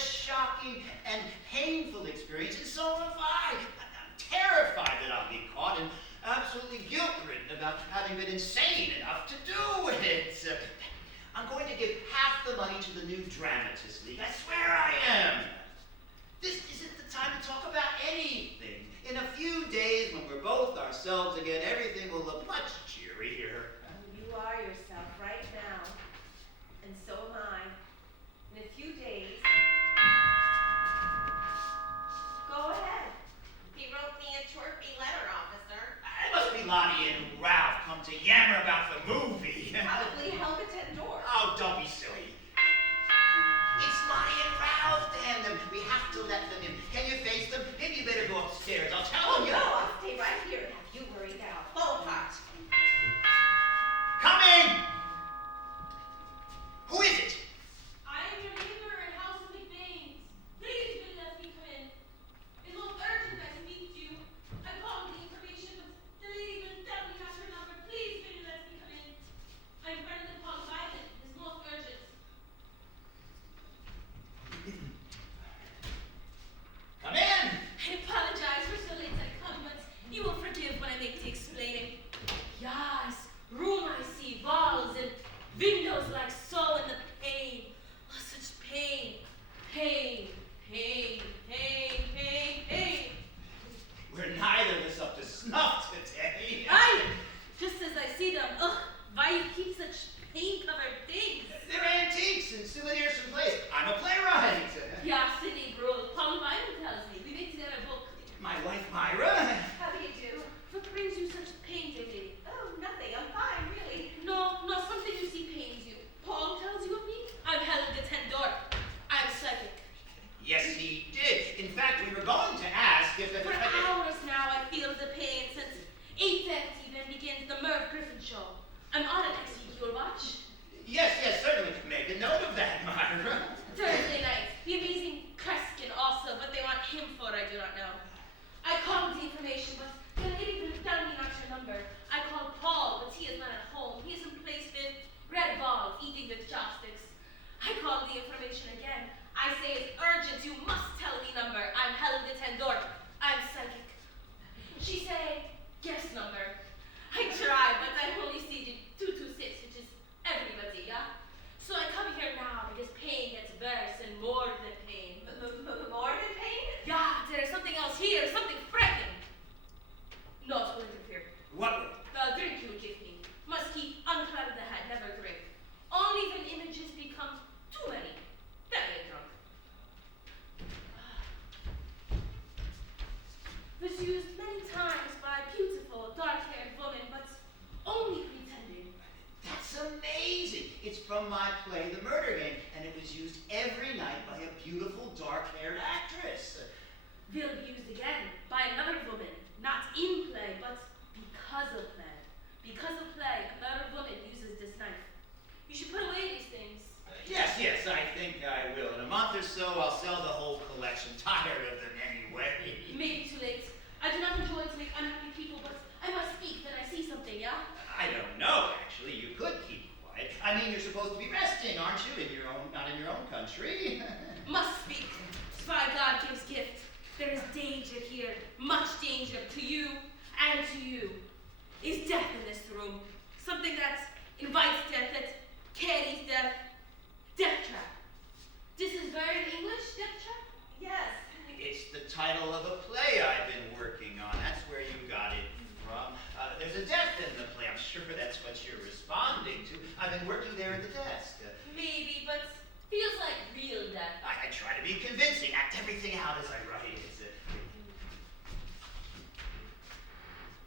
shocking and painful experience, and so have I. I'm terrified that I'll be caught and absolutely guilt-ridden about having been insane enough to do it. I'm going to give half the money to the new Dramatists League. I swear I am. This isn't the time to talk about anything. In a few days, when we're both ourselves again, everything will look much cheerier. You are yourself right now, and so am I. In a few days, go ahead. He wrote me a torpy letter, officer. It must be Lottie and Ralph come to yammer about the movie. Probably Helga Tendor. Oh, don't be silly. It's Lottie and Ralph, damn them. We have to let them in. Can you face them? Maybe you better go upstairs. I'll tell them. No, I'll stay right here and have you worried that I'll fall apart. Coming! Who is it? I am your neighbor in House of McBain's. Please do let me come in. It's most urgent that I speak to you. I called the information, but the lady didn't tell me not her number. Please do let me come in. I'm Brendan Paul Violet. It's most urgent. Come in! I apologize for so late I come, but you will forgive when I make the explaining. Yes, room I see, walls and windows like so, and the pain. Oh, such pain. Pain, pain, pain, pain, pain. We're neither of us up to snuff today. Aye, just as I see them, ugh, why you keep such pain-covered things? They're antiques and souvenirs from place. I'm a playwright. Yeah, Sidney Brule, Paul Vine tells me. We made together a book. My wife, Myra. How do you do? What brings you such pain, dear lady? Oh, nothing. I'm fine, really. No, something you see pains you. Paul tells you of me? I'm Helga Tendor. I'm psychic. Yes, he did. In fact, we were going to ask if... For hours now, I feel the pain since 8:30 then begins the Merv Griffin show. I'm on it next week, you'll watch. Yes, certainly. Make a note of that, Myra. Thursday night, the amazing Kreskin also, what they want him for, I do not know. I called the information, but the lady will tell me not your number. I called Paul, but he is not at home. He is in place with Red Ball, eating with chopsticks. I called the information again. I say it's urgent, you must tell me number. I'm Helga Tendor. I'm psychic. She say, guess number. I try, but I only see the 226, which is everybody, yeah? So I come here now because pain gets worse and more than pain. More than pain? Yeah, there's something else here, something frightening. No, it will interfere. What? The drink you give me must keep unclouded the head, never drink. Only when images become too many, then I get drunk. Was used many times by beautiful, dark-haired women, but only pretending. That's amazing. It's from my play, The Murder Game, and it was used every night by a beautiful, dark-haired actress. Will be used again by another woman, not in play, but because of play. Because of play, another woman uses this knife. You should put away these things. Yes, I think I will. In a month or so, I'll sell the whole collection. Tired of them anyway. Maybe too late. I do not enjoy to make unhappy people, but I must speak when I see something, yeah? I don't know, actually. You could keep quiet. I mean, you're supposed to be resting, aren't you? Not in your own country. Must speak. Why God gives gift. There is danger here, much danger to you and to you. Is death in this room? Something that invites death, that carries death. Deathtrap. This is very English, Deathtrap? Yes. It's the title of a play I've been working on. That's where you got it from. There's a death in the play. I'm sure that's what you're responding to. I've been working there at the desk. Maybe, but to be convincing. Act everything out as I write.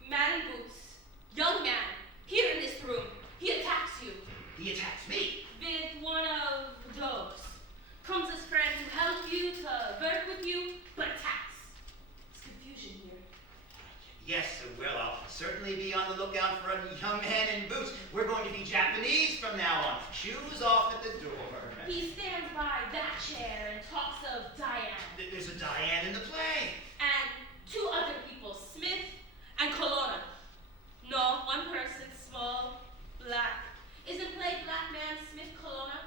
Man in boots, young man, here in this room. He attacks you. He attacks me. With one of those. Comes as friend to help you, to work with you, but attacks. It's confusion here. Yes, well, I'll certainly be on the lookout for a young man in boots. We're going to be Japanese from now on. Shoes off at the door. He stands by that chair and talks of Diane. There's a Diane in the play. And two other people, Smith and Colonna. No, one person, small, black. Isn't play Black Man Smith Colonna?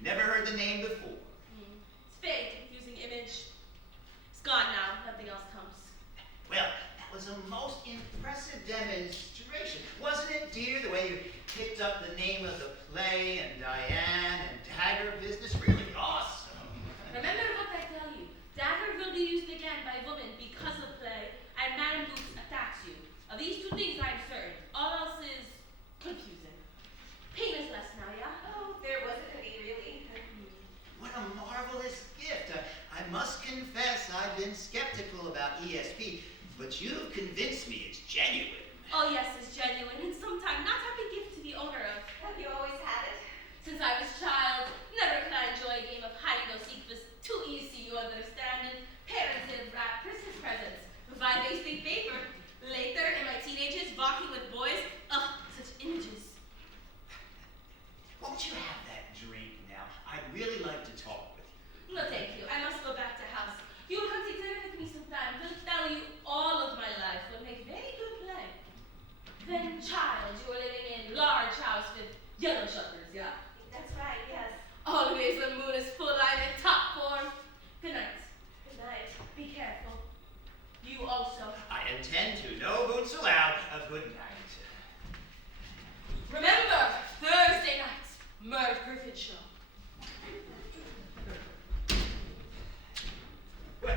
Never heard the name before. It's vague, confusing image. It's gone now, nothing else comes. Well, that was a most impressive demonstration. Wasn't it, dear, the way you picked up the name of the play and Diane and dagger business? Really awesome. Remember what I tell you. Dagger will be used again by women because of play, and Man in Boots attacks you. Of these two things I'm certain. All else is confusing. Pain is less now, yeah? Oh, there wasn't any really. What a marvelous gift. I must confess I've been skeptical about ESP, but you've convinced me it's genuine. Oh yes, it's genuine, and sometime not happy gift to be owner of. Have you always had it? Since I was child, never could I enjoy a game of hide and go seek. It was too easy, you understand, and parents didn't wrap Christmas presents. By wasting paper. Later, in my teenagers, walking with boys, ugh, such images. Won't you have that drink now? I'd really like to talk with you. No, thank you. I must go back to house. You will come to dinner with me sometime. Will tell you all of my life. Will make very good play. Then, child, you were living in large house with yellow shutters, yeah? That's right, yes. Always when moon is full, I'm in top form. Good night. Good night. Be careful. You also. I intend to. No boots allowed. A good night. Remember, Thursday night, Merv Griffin show. Well,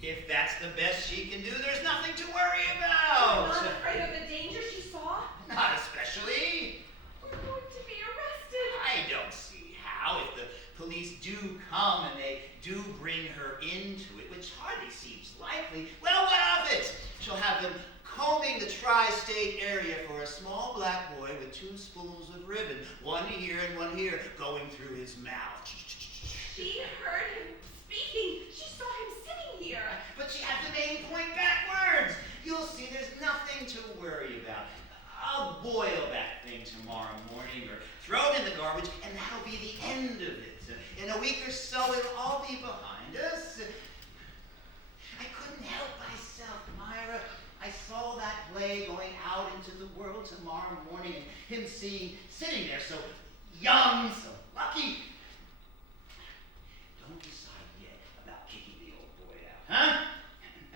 if that's the best she can do, there's nothing to worry You're about. not afraid of the danger she saw? Not especially. We're going to be arrested. I don't see how. If the police do come and they do bring her into it, which hardly seems likely, well, what of it? She'll have them combing the tri-state area for a small black boy with two spools of ribbon, one here and one here, going through his mouth. She heard him speaking. She saw him sitting here. But she had the main point backwards. You'll see there's nothing to worry about. I'll boil that thing tomorrow morning or throw it in the garbage, and that'll be the end of it. In a week or so, it'll all be behind us. I couldn't help myself, Myra. I saw that play going out into the world tomorrow morning, and him sitting there so young, so lucky. Don't decide yet about kicking the old boy out, huh?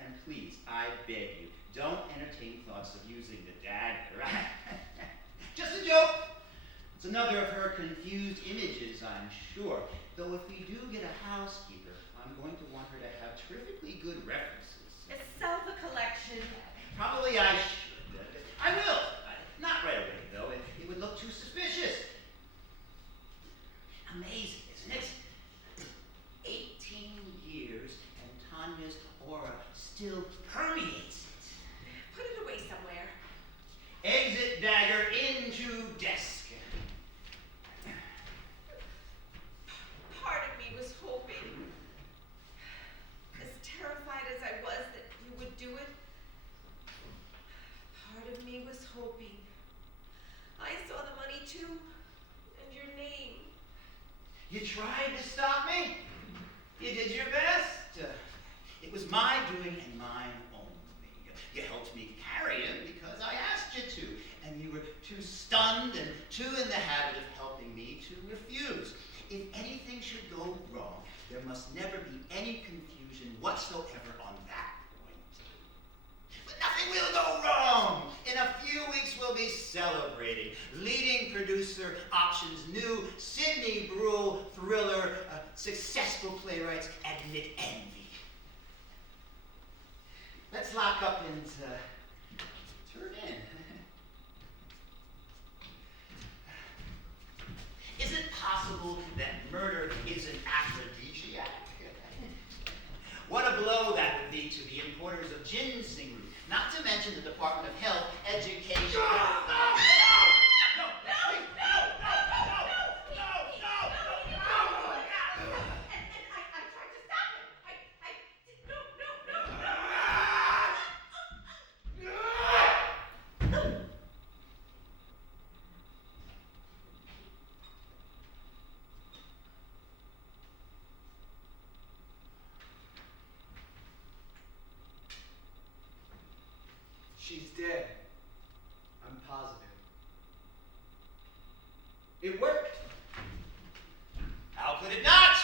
And please, I beg you, don't entertain thoughts of using the dagger. Just a joke. It's another of her confused images, I'm sure. Though if we do get a housekeeper, I'm going to want her to have terrifically good references. Sell the collection. Probably I should. I will. Not right away, though. It would look too suspicious. Amazing, isn't it? 18 years, and Tanya's aura still permeates it. Put it away somewhere. Exit dagger into desk. Part of me was hoping, as terrified as I was that you would do it, part of me was hoping. I saw the money too, and your name. You tried to stop me? You did your best. It was my doing and mine only. You helped me carry him because I asked you to, and you were too stunned and too in the habit of helping me to refuse. If anything should go wrong, there must never be any confusion whatsoever on that point. But nothing will go wrong. In a few weeks, we'll be celebrating. Leading producer Option's new Sidney Brule thriller, Successful Playwrights Admit Envy. Let's lock up and turn in. Is it possible that murder isn't actually to the importers of ginseng root, not to mention the Department of Health, Education. No! She's dead. I'm positive. It worked. How could it not?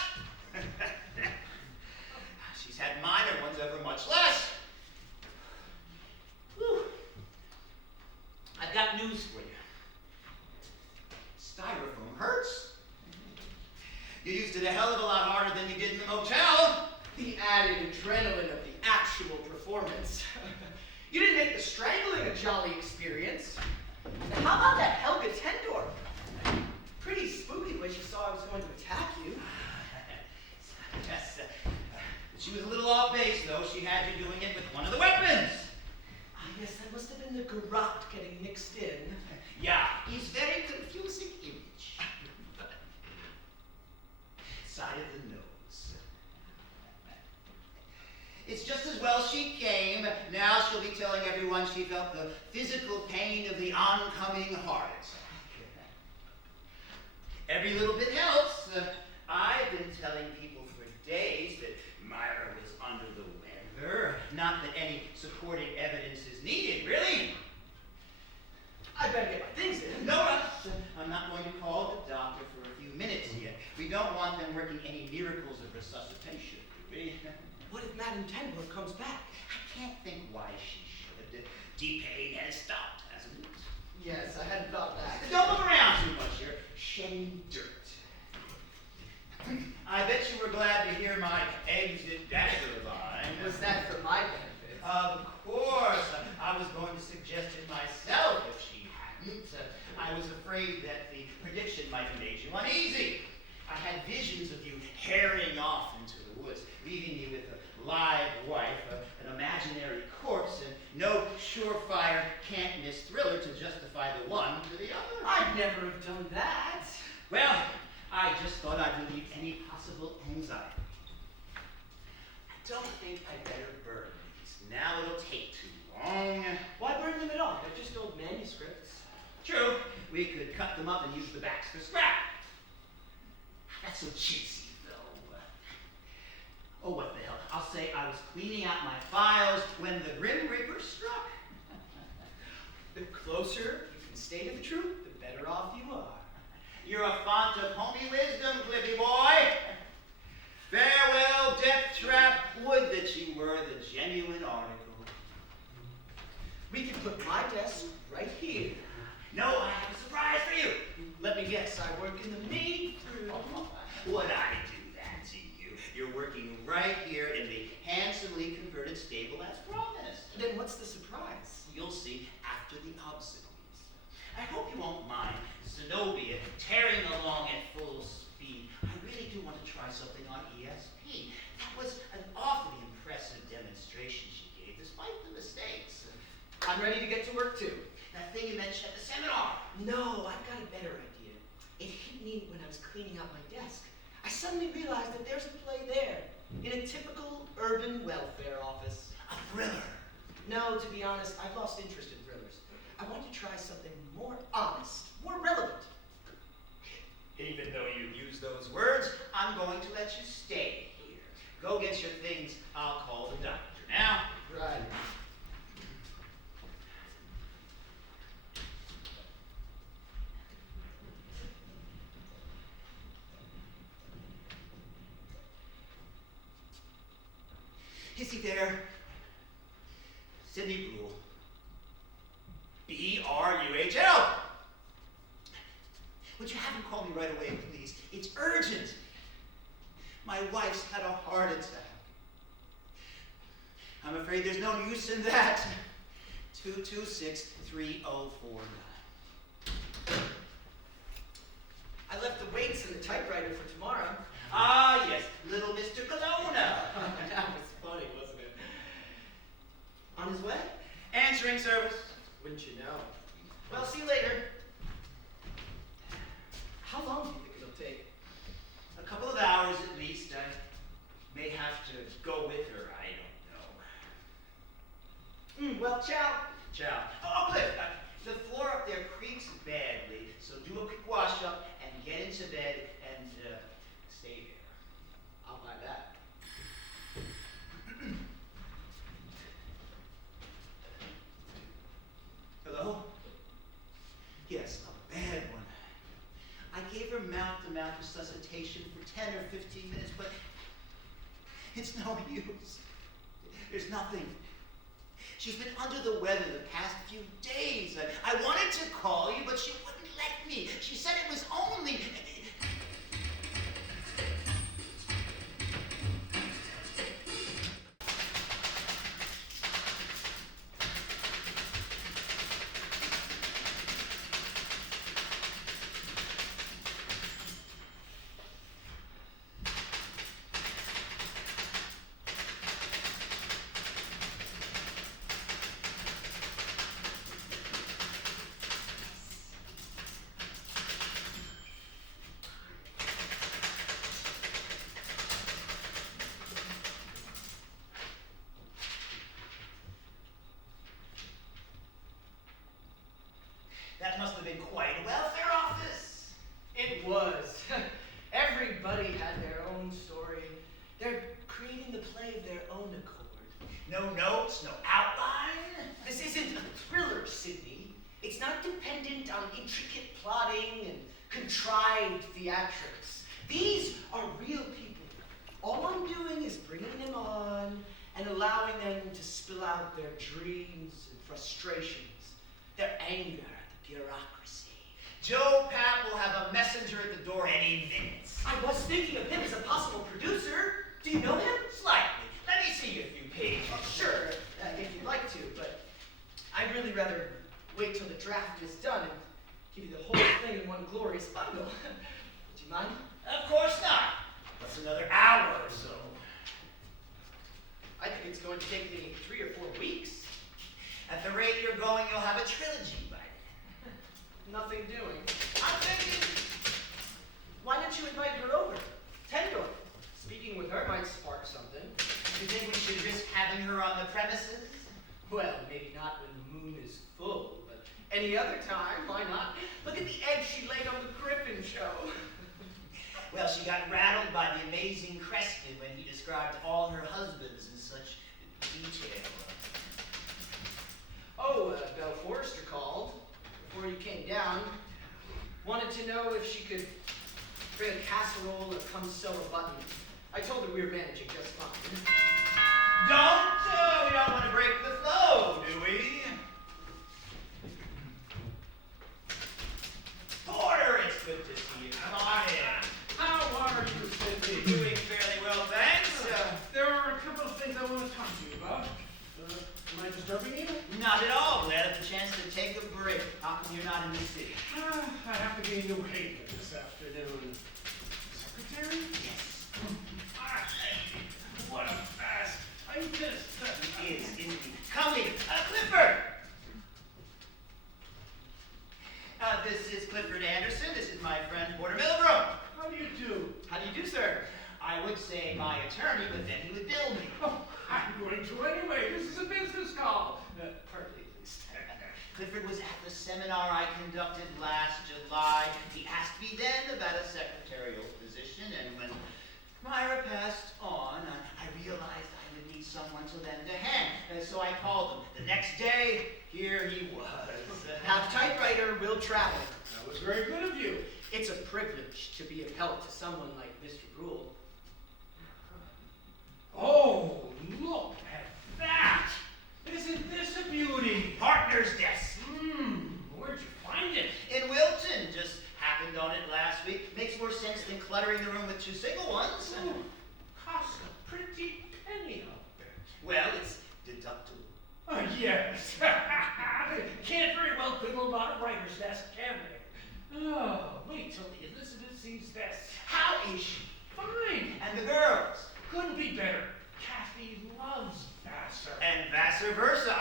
She's had minor ones over much less. Whew. I've got news for you. Styrofoam hurts. You used it a hell of a lot harder than you did in the motel. The added adrenaline of the actual performance. You didn't make the strangling a jolly experience. And how about that Helga Tendor? Pretty spooky when she saw I was going to attack you. Yes, she was a little off base, though. She had you doing it with one of the weapons. I guess that must have been the garrote getting mixed in. Yeah, he's very confusing image. Side of the nose. It's just as well she came. Now she'll be telling everyone she felt the physical pain of the oncoming heart. Every little bit helps. I've been telling people for days that Myra was under the weather. Not that any supporting evidence is needed, really. I better get my things in. No rush. I'm not going to call the doctor for a few minutes yet. We don't want them working any miracles of resuscitation, do we? What if Madame Tendor comes back? I can't think why she should. D-Pain has stopped, hasn't it? Yes, I hadn't thought that. Don't move around too much here. Shedding dirt. I bet you were glad to hear my exit dagger line. Was that for my benefit? Of course. I was going to suggest it myself if she hadn't. I was afraid that the prediction might have made you uneasy. I had visions of you herring off into the woods, leaving me with a live wife, an imaginary corpse, and no surefire can't-miss thriller to justify the one to the other. I'd never have done that. Well, I just thought I'd relieve any possible anxiety. I don't think I'd better burn these. Now it'll take too long. Why burn them at all? They're just old manuscripts. True, we could cut them up and use the backs for scrap. That's so cheesy, though. Oh, what the hell. I'll say I was cleaning out my files when the Grim Reaper struck. The closer you can stay to the truth, the better off you are. You're a font of homey wisdom, Clippy boy. Farewell, Deathtrap. Would that you were the genuine article. We can put my desk right here. No, I have a surprise for you. Let me guess, I work in the meat room. Would I do that to you? You're working right here in the handsomely converted stable as promised. Then what's the surprise? You'll see after the obsequies. I hope you won't mind Zenobia tearing along at full speed. I really do want to try something on ESP. That was an awfully impressive demonstration she gave, despite the mistakes. I'm ready to get to work too. That thing you mentioned at the seminar. No, I've got a better idea. It hit me when I was cleaning out my desk. I suddenly realized that there's a play there, in a typical urban welfare office. A thriller. No, to be honest, I've lost interest in thrillers. I want to try something more honest, more relevant. Even though you use those words, I'm going to let you stay here. Go get your things. I'll call the doctor now. Right. Is he there? Sidney Brule. B-R-U-H-L. Would you have him call me right away, please? It's urgent. My wife's had a heart attack. I'm afraid there's no use in that. 226-3049. I left the weights in the typewriter for tomorrow. Ah, yes, little Mr. Kelowna. That was funny, wasn't it? On his way? Answering service. Wouldn't you know? Well, see you later. How long do you think it'll take? A couple of hours at least. I may have to go with her. I don't know. Well, ciao. Ciao. Oh, Cliff, the floor up there creaks badly, so do a quick wash up and get into bed and stay there. I'll buy that. Hello? Yes, a bad one. I gave her mouth-to-mouth resuscitation for 10 or 15 minutes, but it's no use. There's nothing. She's been under the weather the past few days. I wanted to call you, but she wouldn't let me. She said it was only... That must have been quite a welfare office. It was. Everybody had their own story. They're creating the play of their own accord. No notes, no outline. This isn't a thriller, Sidney. It's not dependent on intricate plotting and contrived theatrics. These are real people. All I'm doing is bringing them on and allowing them to spill out their dreams and frustrations, their anger at the bureaucracy. Joe Papp will have a messenger at the door any minute. I was thinking of him as a possible producer. Do you know him? Slightly. Let me see a few pages. Oh, sure, if you'd like to, but I'd really rather wait till the draft is done and give you the whole thing in one glorious bundle. Would you mind? Of course not. What's another hour or so? I think it's going to take me 3 or 4 weeks. At the rate you're going, you'll have a trilogy by then. Nothing doing. I'm thinking... Why don't you invite her over? Tendor. Speaking with her might spark something. You think we should risk having her on the premises? Well, maybe not when the moon is full, but any other time, why not? Look at the egg she laid on the Griffin show. Well, she got rattled by the amazing Creston when he described all her husbands in such detail. Oh, Belle Forrester called before you came down. Wanted to know if she could bring a casserole or come sew a button. I told her we were managing just fine. We don't want to break the flow, do we? Porter, it's good to see you. Come on in. How are you, Sidney? Doing fairly well, thanks. There are a couple of things I want to talk to you about. Am I disturbing you? Not at all. Glad of the chance to take a break. How come you're not in the city? I have to be in New Haven this afternoon. Secretary? Yes. What a fast typist. He is, isn't he? Come here. Clifford! This is Clifford Anderson. This is my friend Porter Milgram. How do you do? How do you do, sir? I would say my attorney, but then he would bill me. Oh, I'm going to anyway. This is a business call. Partly, at least. Clifford was at the seminar I conducted last July. He asked me then about a secretarial position, and when Myra passed on, I realized I would need someone to lend a hand. So I called him. The next day, here he was. Now, typewriter will travel. That was very good of you. It's a privilege to be of help to someone like Mr. Brule. Oh, look at that! Isn't this a beauty? Partner's desk. Where'd you find it? In Wilton. Just happened on it last week. Makes more sense than cluttering the room with 2 single ones. Oh, costs a pretty penny out there. Well, it's deductible. Yes. Can't very well quibble about a writer's desk, can they? Oh, wait till Elizabeth sees this. How is she? Fine. And the girls? Couldn't be better. Kathy loves Vassar. And vice versa.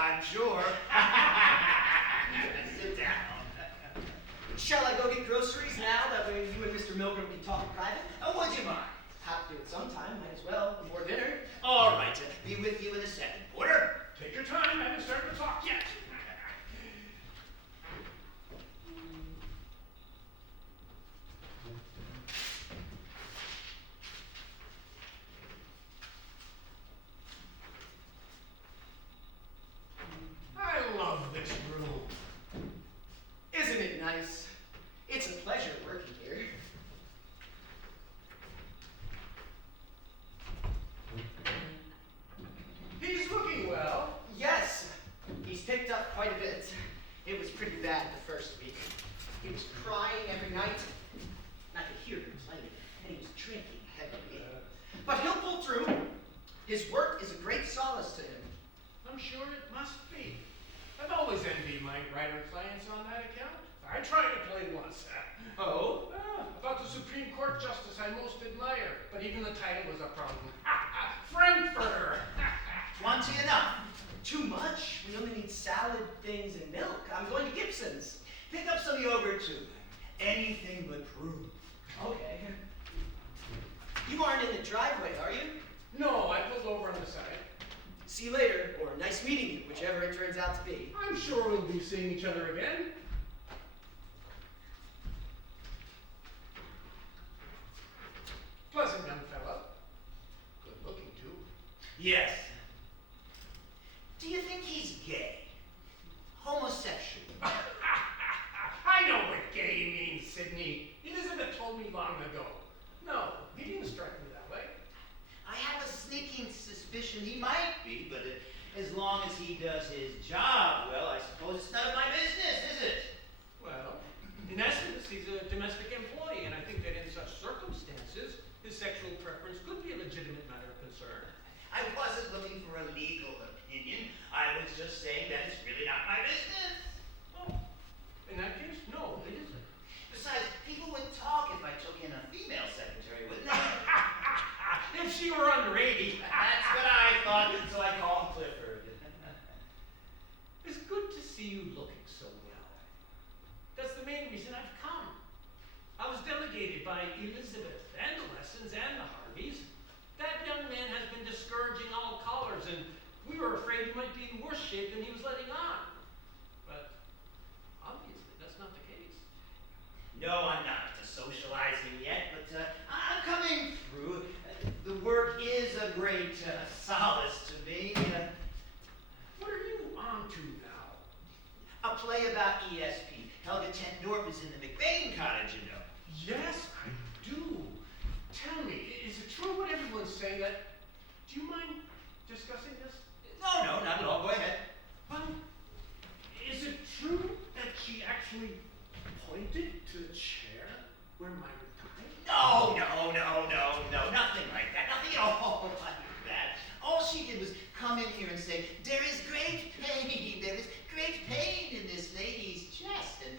way you and Mr. Milgram can talk in private? Oh, would you mind? Have to do it sometime, might as well, before dinner. All right, be with you in a second. Porter? Take your time, I haven't started to talk yet. I love this room. Isn't it nice? It's a pleasure working here. He's looking well. Yes, he's picked up quite a bit. It was pretty bad the first week. He was crying every night. I could hear him playing, and he was drinking heavily. But he'll pull through. His work is a great solace to him. I'm sure it must be. I've always envied my writer clients on that account. I tried to play once. Oh? About the Supreme Court justice I most admire, but even the title was a problem. Frankfurter! 20 enough. Too much? We only need salad, things, and milk. I'm going to Gibson's. Pick up some yogurt, too. Anything but prune. Okay. You aren't in the driveway, are you? No, I pulled over on the side. See you later, or nice meeting you, whichever it turns out to be. I'm sure we'll be seeing each other again. Pleasant young fella. Good looking, too. Yes. Do you think he's gay? Homosexual? I know what gay means, Sydney. Elizabeth told me long ago. No, he didn't strike me that way. I have a sneaking suspicion he might be, but as long as he does his job well, I suppose it's none of my business, is it? Well, in essence, he's a domestic employee, and I think that in such circumstances, his sexual preference could be a legitimate matter of concern. I wasn't looking for a legal opinion. I was just saying that it's really not my business. Oh, in that case, no, it isn't. Besides, people would talk if I took in a female secretary, wouldn't they? If she were under 80. That's what I thought, so I called Clifford. It's good to see you looking so well. That's the main reason I've come. I was delegated by Elizabeth and the Lessons and the Harveys. That young man has been discouraging all callers, and we were afraid he might be in worse shape than he was letting on. But obviously, that's not the case. No, I'm not socializing yet, but I'm coming through. The work is a great solace to me. What are you on to now? A play about ESP. Helga Tendorf is in the McBain cottage, you know. Yes, I do. Tell me, is it true what everyone's saying that... Do you mind discussing this? No, not at all. Go ahead. Well, is it true that she actually pointed to the chair where Myra died? No, nothing like that. Nothing at all like that. All she did was come in here and say, there is great pain in this lady's chest. And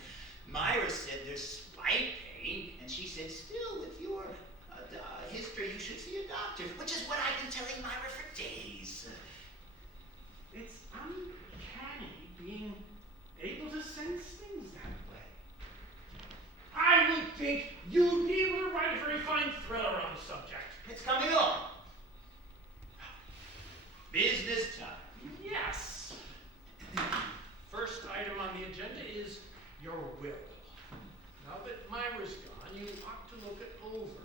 Myra said, there's spine pain. And she said, still, with your history, you should see a doctor, which is what I've been telling Myra for days. It's uncanny being able to sense things that way. I would think you'd be able to write a very fine thriller on the subject. It's coming on. Business time. Yes. First item on the agenda is your will. Now that Myra's gone, you ought to look it over.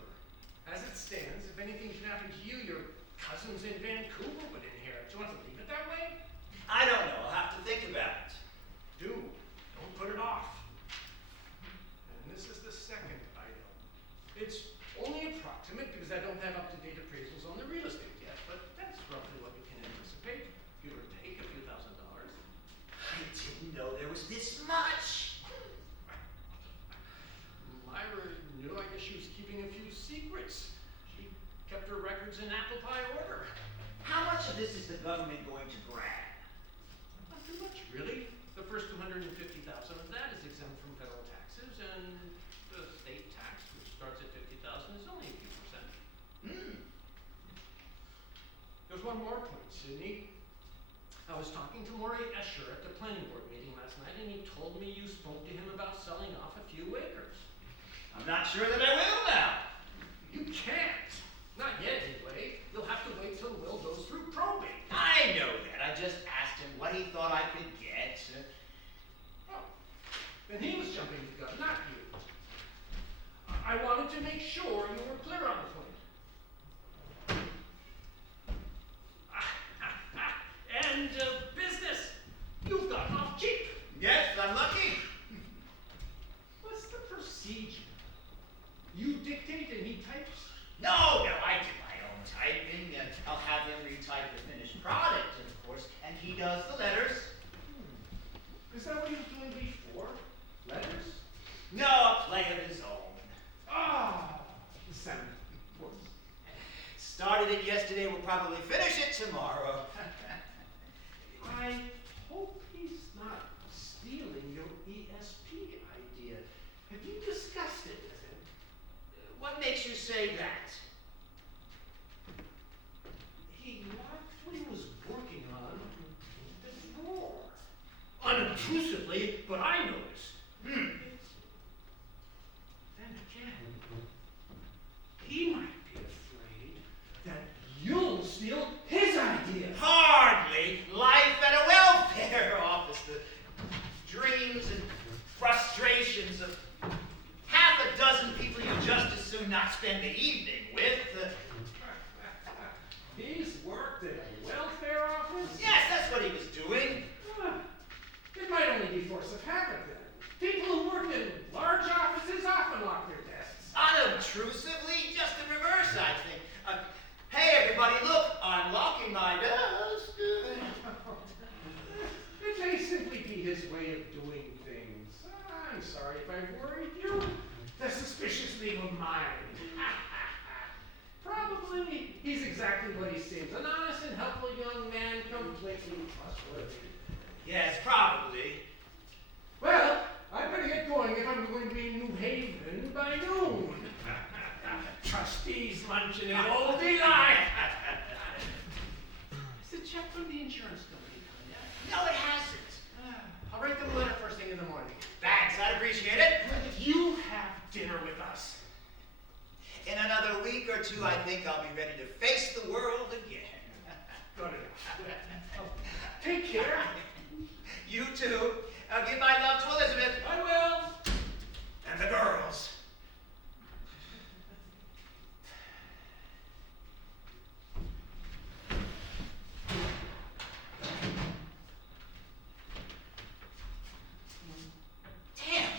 As it stands, if anything should happen to you, your cousins in Vancouver would inherit. Do you want to leave it that way? I don't know. I'll have to think about it. Do. Don't put it off. And this is the second item. It's only approximate because I don't have up-to-date appraisals on the real estate yet, but that's roughly what we can anticipate. Give or take a few $1,000. I didn't know there was this much. Myra knew, I guess she was keeping a few secrets. She kept her records in apple pie order. How much of this is the government going to grab? Not too much, really. The first $250,000 of that is exempt from federal taxes, and the state tax, which starts at $50,000, is only a few percent. There's one more point, Sydney. I was talking to Maury Escher at the planning board meeting last night, and he told me you spoke to him about selling off a few acres. I'm not sure that I will now. You can't. Not yet, anyway. You'll have to wait till Will goes through probate. I know that. I just asked him what he thought I could get. Oh, then he was jumping the gun, not you. I wanted to make sure you were clear on the point. And business. You've gotten off cheap. Yes, I'm lucky. What's the procedure? You dictate and he types? No, I do my own typing. I'll have him retype the finished product, of course, and he does the letters. Is that what he was doing before? Letters? No, a play of his own. Ah, the sound works. Started it yesterday, we'll probably finish it tomorrow. I hope he's not stealing your ESP idea. Have you discussed it with him? What makes you say that? He locked what he was working on in the drawer. Unobtrusively, but I noticed. Then again, he might be afraid that you'll steal his idea. Hardly. Life at a welfare office. The dreams and frustrations of half a dozen people you just as soon not spend the evening with. He's worked at a welfare office? Yes, that's what he was doing. It might only be force of habit then. People who work in large offices often lock their desks. Unobtrusively, just the reverse, I think. Hey, everybody, look, I'm locking my desk. It may simply be his way of doing things. I'm sorry if I worried you. The suspicious legal mind. Probably he's exactly what he seems. An honest and helpful young man, completely trustworthy. Yes, probably. Well, I better get going if I'm going to be in New Haven by noon. Trustees luncheon in old Eli. Is the check from the insurance company coming yet? No, it hasn't. I'll write them a letter first thing in the morning. Thanks, I'd appreciate it. You have dinner with us. In another week or two, I think I'll be ready to face the world again. Good enough. Take care. You too. I'll give my love to Elizabeth. I will. And the girls. Damn.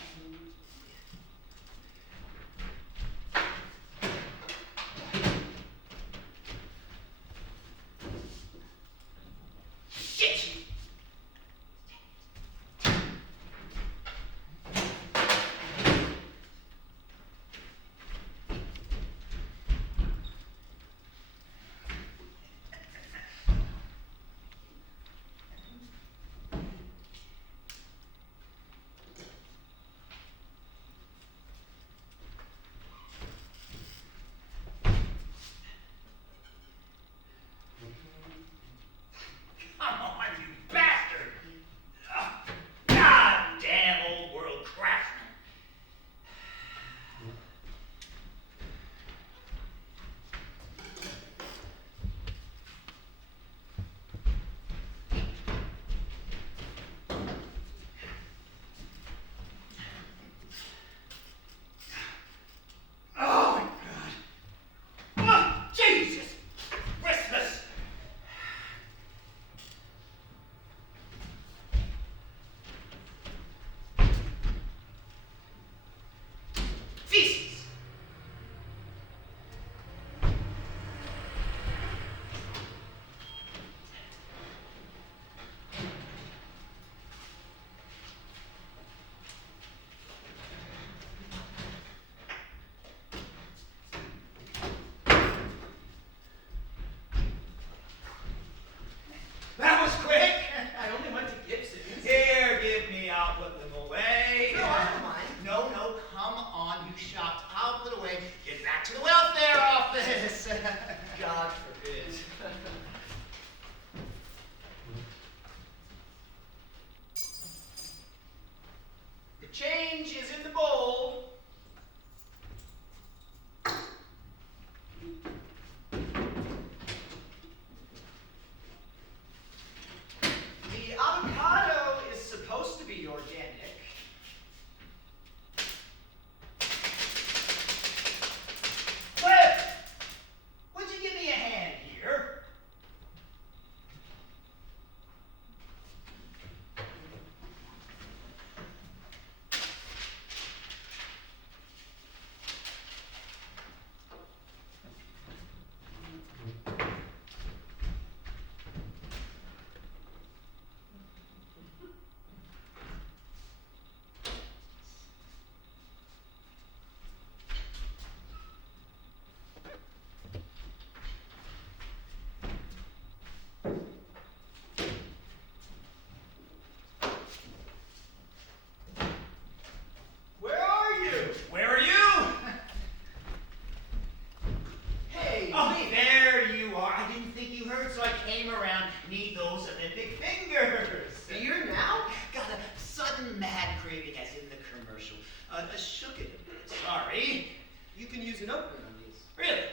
use an opener on these. Really?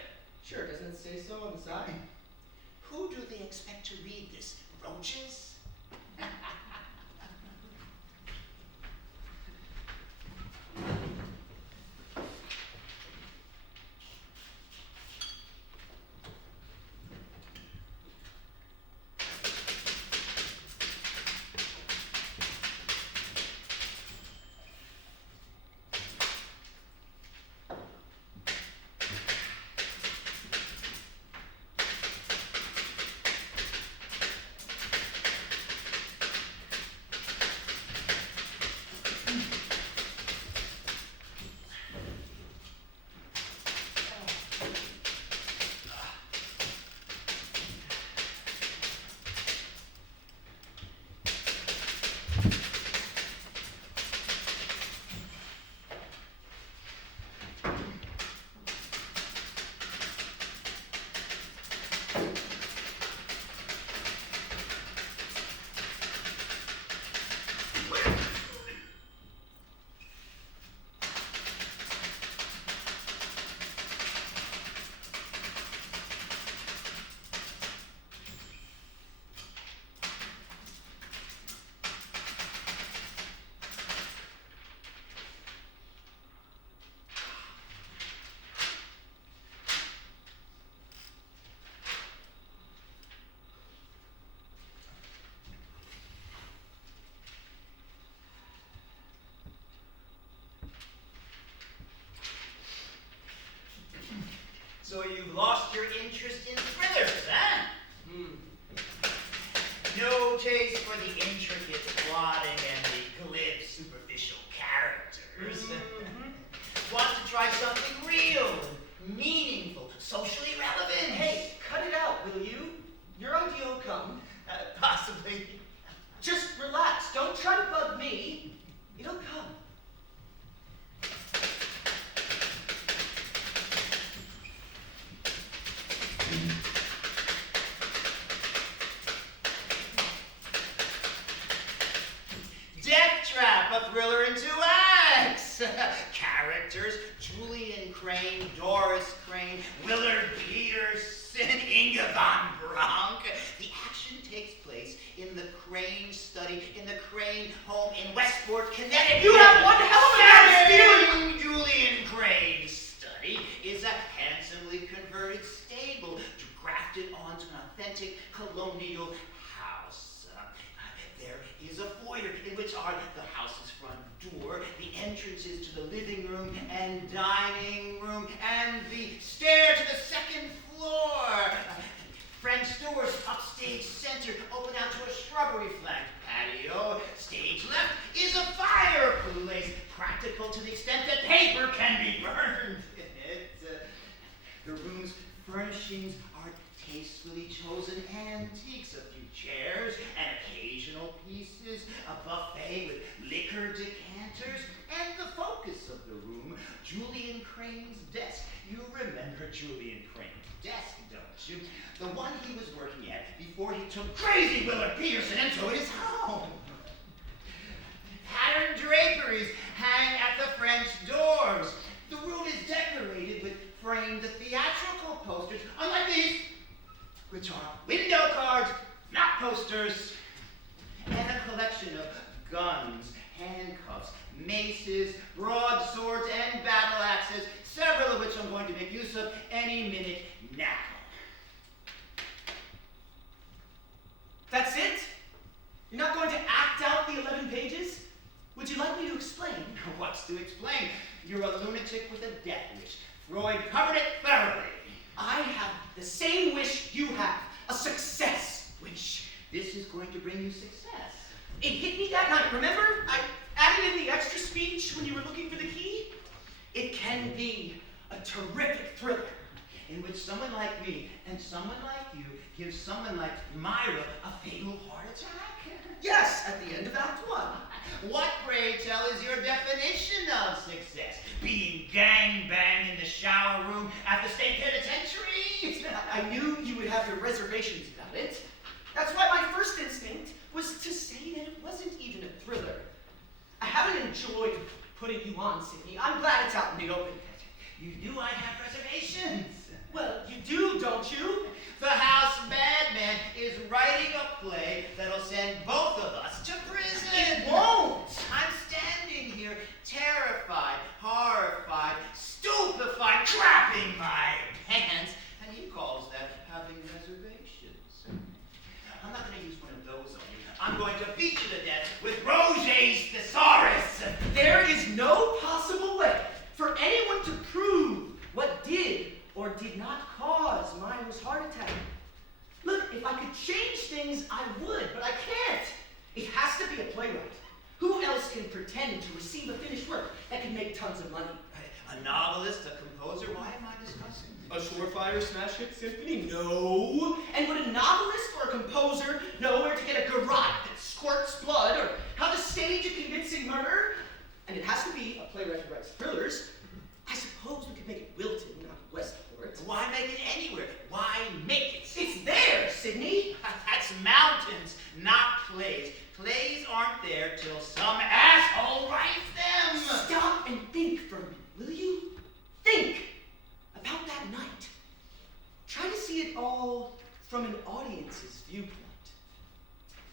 Sure, doesn't it say so on the side? Who do they expect to read this? Roaches? So you've lost your interest in thrillers, huh? No taste for the intricate plotting and the glib, superficial characters. Want to try something real, meaningful, socially relevant? Hey, cut it out, will you? Your idea will come. Possibly. Just relax. Don't try to bug me. It'll come. Deathtrap, a thriller in 2 acts. Characters: Julian Crane, Doris Crane, Willard Peterson, Inga von Bronk. The action takes place in the Crane study, in the Crane home in Westport, Connecticut. You have one hell of a man Starring Julian Crane's study is a handsomely converted stable grafted onto an authentic colonial house. There is a foyer in which are the house's front door, the entrances to the living room and dining room, and the stair to the 2nd floor. French doors upstage center open out to a shrubbery-flanked patio. Stage left is a fireplace, practical to the extent that paper can be burned in it. The room's furnishings are tastefully chosen antiques, a few chairs and occasional pieces, a buffet with liquor decanters, and the focus of the room, Julian Crane's desk. You remember Julian Crane's desk, don't you? The one he was working at before he took crazy Willard Peterson into his home. Patterned draperies hang at the French doors. The room is decorated with framed theatrical posters, unlike these, which are window cards, not posters, and a collection of guns, handcuffs, maces, broadswords, and battle axes, several of which I'm going to make use of any minute now. That's it? You're not going to act out the 11 pages? Would you like me to explain? What's to explain? You're a lunatic with a death wish. Freud covered it thoroughly. I have the same wish you have. A success wish. This is going to bring you success. It hit me that night, remember? I added in the extra speech when you were looking for the key. It can be a terrific thriller. In which someone like me and someone like you gives someone like Myra a fatal heart attack? Yes, at the end of Act 1. What, pray tell, is your definition of success? Being gang-banged in the shower room at the state penitentiary? I knew you would have your reservations about it. That's why my first instinct was to say that it wasn't even a thriller. I haven't enjoyed putting you on, Sydney. I'm glad it's out in the open. You knew I'd have reservations. Well, you do, don't you? The House Madman is writing a play that'll send both of us to prison. It won't! I'm standing here terrified, horrified, stupefied, crapping my pants, and he calls that having reservations. I'm not going to use one of those on you. I'm going to beat you to death with Roget's thesaurus. There is no possible way for anyone to prove what did or did not cause Myra's heart attack. Look, if I could change things, I would, but I can't. It has to be a playwright. Who else can pretend to receive a finished work that can make tons of money? A novelist, a composer, why am I discussing? A surefire smash hit symphony? No. And would a novelist or a composer know where to get a garrote that squirts blood, or how to stage a convincing murder? And it has to be a playwright who writes thrillers. I suppose we could make it Wilton, not Westport. Why make it anywhere? Why make it? It's there, Sydney. That's mountains, not plays. Plays aren't there till some asshole writes them. Stop and think for a minute, will you? Think about that night. Try to see it all from an audience's viewpoint.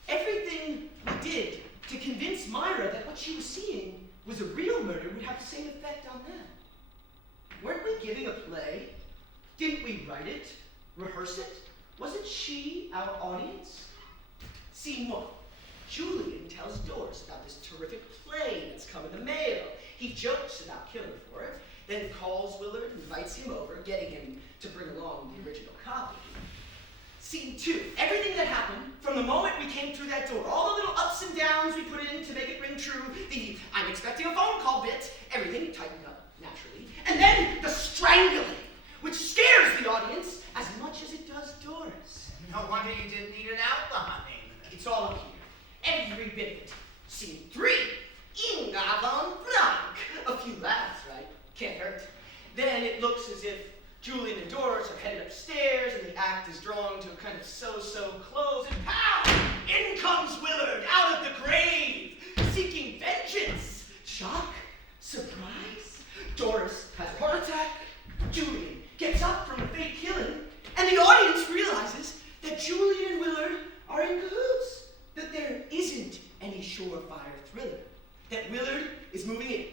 Everything we did to convince Myra that what she was seeing was a real murder would have the same effect on them. Weren't we giving a play? Didn't we write it? Rehearse it? Wasn't she our audience? Scene 1. Julian tells Doris about this terrific play that's come in the mail. He jokes about killing for it, then calls Willard and invites him over, getting him to bring along the original copy. Scene 2. Everything that happened from the moment we came through that door, all the little ups and downs we put in to make it ring true, the I'm expecting a phone call bit, everything tightened up naturally. And then the strangling, which scares the audience as much as it does Doris. No wonder you didn't need an outline. It's all up here. Every bit of it. Scene 3. Inga von Blanc. A few laughs, right? Can't hurt. Then it looks as if Julian and Doris are headed upstairs and the act is drawn to a kind of so-so close, and pow! In comes Willard out of the grave, seeking vengeance. Shock? Surprise? Doris has a heart attack. Julian gets up from a fake killing, and the audience realizes that Julian and Willard are in cahoots. That there isn't any surefire thriller. That Willard is moving in.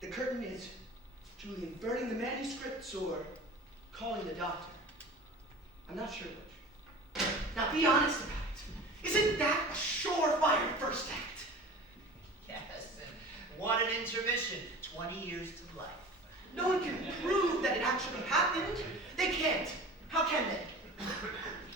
The curtain is Julian burning the manuscripts or calling the doctor. I'm not sure which. Now be honest about it. Isn't that a surefire first act? Yes, and what an intermission. 20 years to life. No one can prove that it actually happened. They can't. How can they?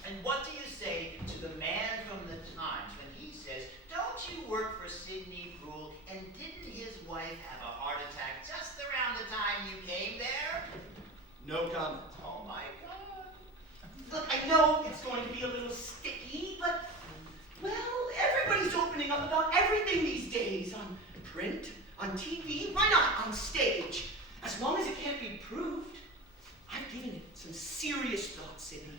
And what do you say to the man from the Times when he says, don't you work for Sidney Poole, and didn't his wife have a heart attack just around the time you came there? No comment. Oh my God. Look, I know it's going to be a little sticky, but, well, everybody's opening up about everything these days. On print, on TV, why not on stage? As long as it can't be proved. I've given it some serious thought, Sydney.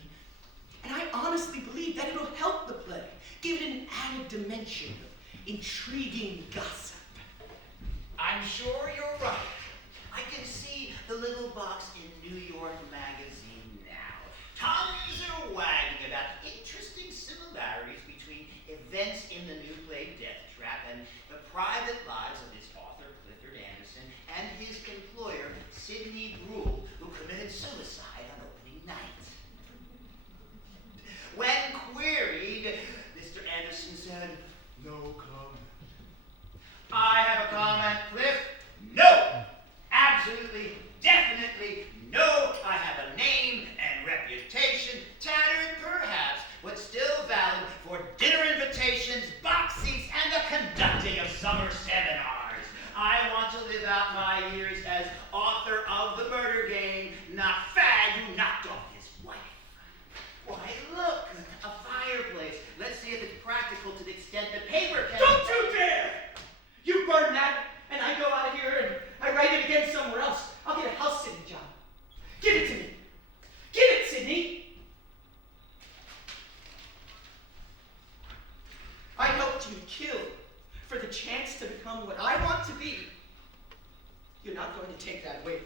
And I honestly believe that it'll help the play, give it an added dimension of intriguing gossip. I'm sure you're right. I can see the little box in New York Magazine now. Tongues are wagging about interesting similarities between events in the new play Deathtrap and the private lives of its author Clifford Anderson and his employer Sidney Poole, who committed suicide on opening night. When queried, Mr. Anderson said, no comment. I have a comment, Cliff. No! Absolutely, definitely no. I have a name and reputation, tattered perhaps, but still valid for dinner invitations, box seats, and the conducting of summer seminars. I want to live out my years as author of The Murder Game, not fag who knocked off his wife. Why, look, a fireplace. Let's see if it's practical to the extent that paper can... Don't you dare! You burn that, and I go out of here and I write it again somewhere else. I'll get a house sitting job. Give it to me. Give it, Sydney. I helped you kill for the chance to become what I want to be. You're not going to take that away from me.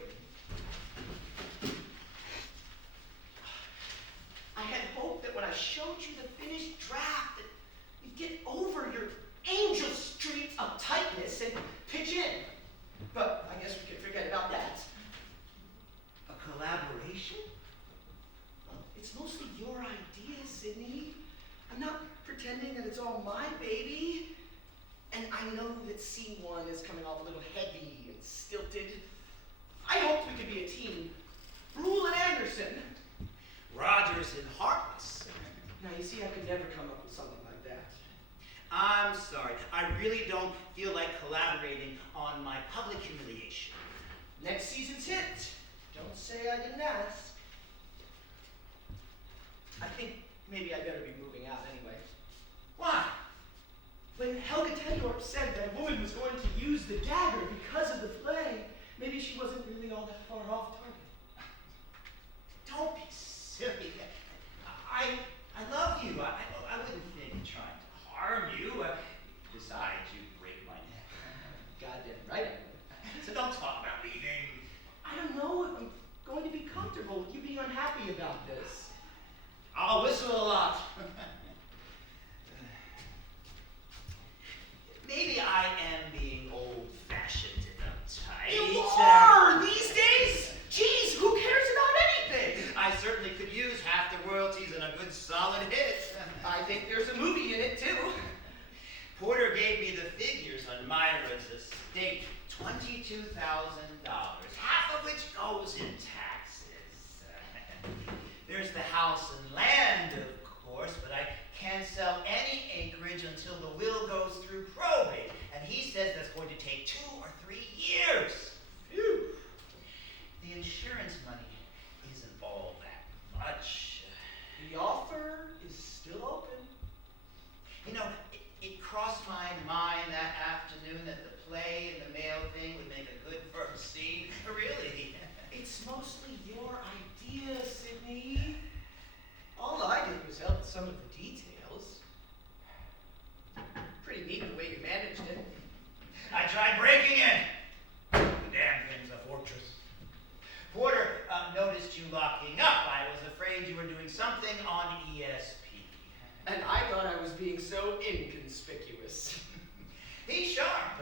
collaboration? It's mostly your idea, Sydney. I'm not pretending that it's all my baby. And I know that C1 is coming off a little heavy and stilted. I hoped we could be a team. Rule and Anderson. Rogers and Heartless. Now, you see, I could never come up with something like that. I'm sorry. I really don't feel like collaborating on my public humiliation. Next season's hit. Don't say I didn't ask. I think maybe I better be moving out anyway. Why? When Helga Tendorp said that a woman was going to use the dagger because of the play, maybe she wasn't really all that far off target. Don't be silly. I love you. I wouldn't think trying to harm you. Besides, you'd break my neck. Goddamn right I would. So don't talk about leaving. I don't know if I'm going to be comfortable with you being unhappy about this. I'll whistle a lot. Maybe I am being old-fashioned and uptight. You are! These days? Jeez, who cares about anything? I certainly could use half the royalties and a good solid hit. I think there's a movie in it, too. Porter gave me the figures on Myra's estate. $22,000, half of which goes in taxes. There's the house and land, of course, but I can't sell any acreage until the will goes through probate. And he says that's going to take 2 or 3 years. Phew. The insurance money isn't all that much. The offer is still open. You know, it crossed my mind that afternoon that the play and the mail thing would make a good first scene. Really. It's mostly your idea, Sydney. All I did was help with some of the details. Pretty neat the way you managed it. I tried breaking in. The damn thing's a fortress. Porter noticed you locking up. I was afraid you were doing something on ESP. And I thought I was being so inconspicuous. He's sharp.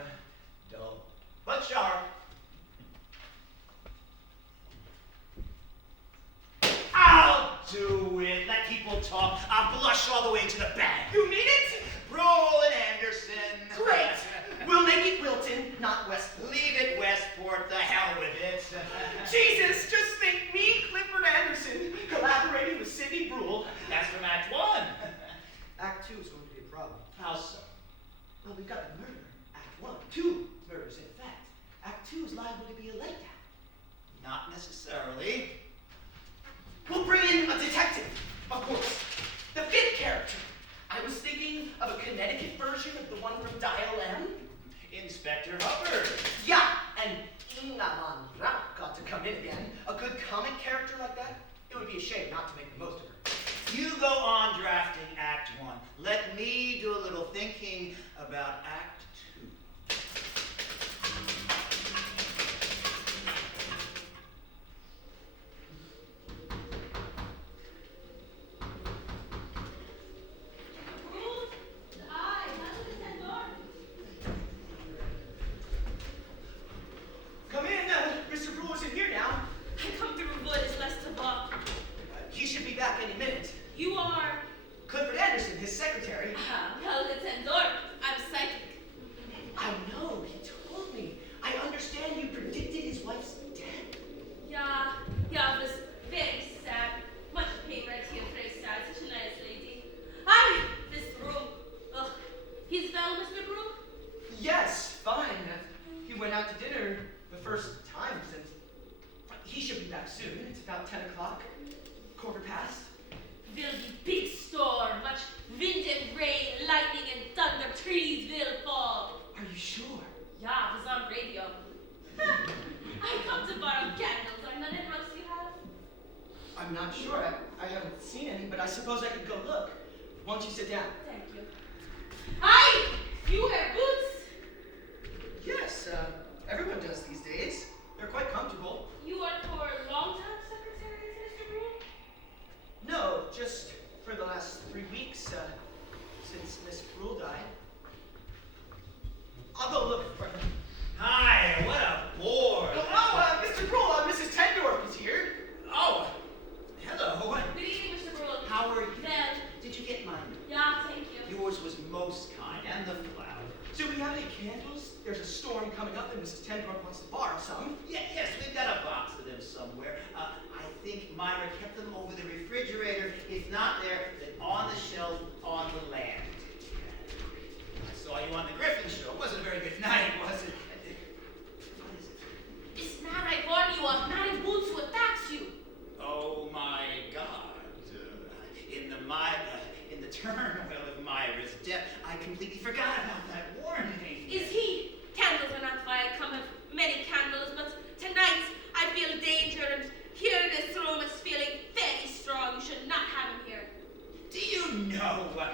Dull, but sharp. I'll do it. Let people talk. I'll blush all the way to the bank. You mean it? Roll and Anderson. Great. We'll make it Wilton, not Westport. Leave it Westport. The hell with it. Jesus, just think me, Clifford Anderson, collaborating with Sidney Brule. That's from Act 1. Act 2 is going to be a problem. How so? Well, we've got the murder. Act 1. 2 murders, in fact. Act 2 is liable to be a letdown. Not necessarily. We'll bring in a detective, of course. The 5th character. I was thinking of a Connecticut version of the one from Dial M. Inspector Hubbard. Yeah, and Iona got to come in again. A good comic character like that? It would be a shame not to make the most of her. You go on drafting Act 1. Let me do a little thinking about Act 2. Come in, Mr. Brewer's in here now. I come to report his last to walk. He should be back any minute. You are Clifford Anderson, his secretary. Helga Tendorp. I'm psychic. I know, he told me. I understand you predicted his wife's death. Yeah, it was very sad. Much pain right here, very sad. Such a nice lady. Hi, this room. Ugh. He's well, Mr. Brook? Yes, fine. He went out to dinner the first time since. He should be back soon. It's about 10 o'clock. 15:15. Will be big storm. Much wind and rain, lightning and thunder. Trees will fall. Are you sure? Yeah, it was on radio. I come to borrow candles. Are none in house you have? I'm not sure. I haven't seen any, but I suppose I could go look. Why don't you sit down? Thank you. Hi! You wear boots? Yes, everyone does these days. They're quite comfortable. You are for long-time secretary to Mr. Brook? No, just for the last 3 weeks, since Miss Brule died. I'll go look for her. Hi, what a bore. Oh, Mr. Brule, Mrs. Tendorp is here. Oh, Brooke wants to borrow some. Yes, we've got a box of them somewhere. I think Myra kept them over the refrigerator. If not there, then on the shelf on the land. I saw you on the Griffin show. It wasn't a very good night, was it? What is it? It's not I warn you of, not in boots who attacks you. Oh my God! In the turmoil of Myra's death, I completely forgot about that warning. Is he? Candles are not why I come of many candles, but tonight I feel danger, and here in this room is feeling very strong. You should not have him here. Do you know what?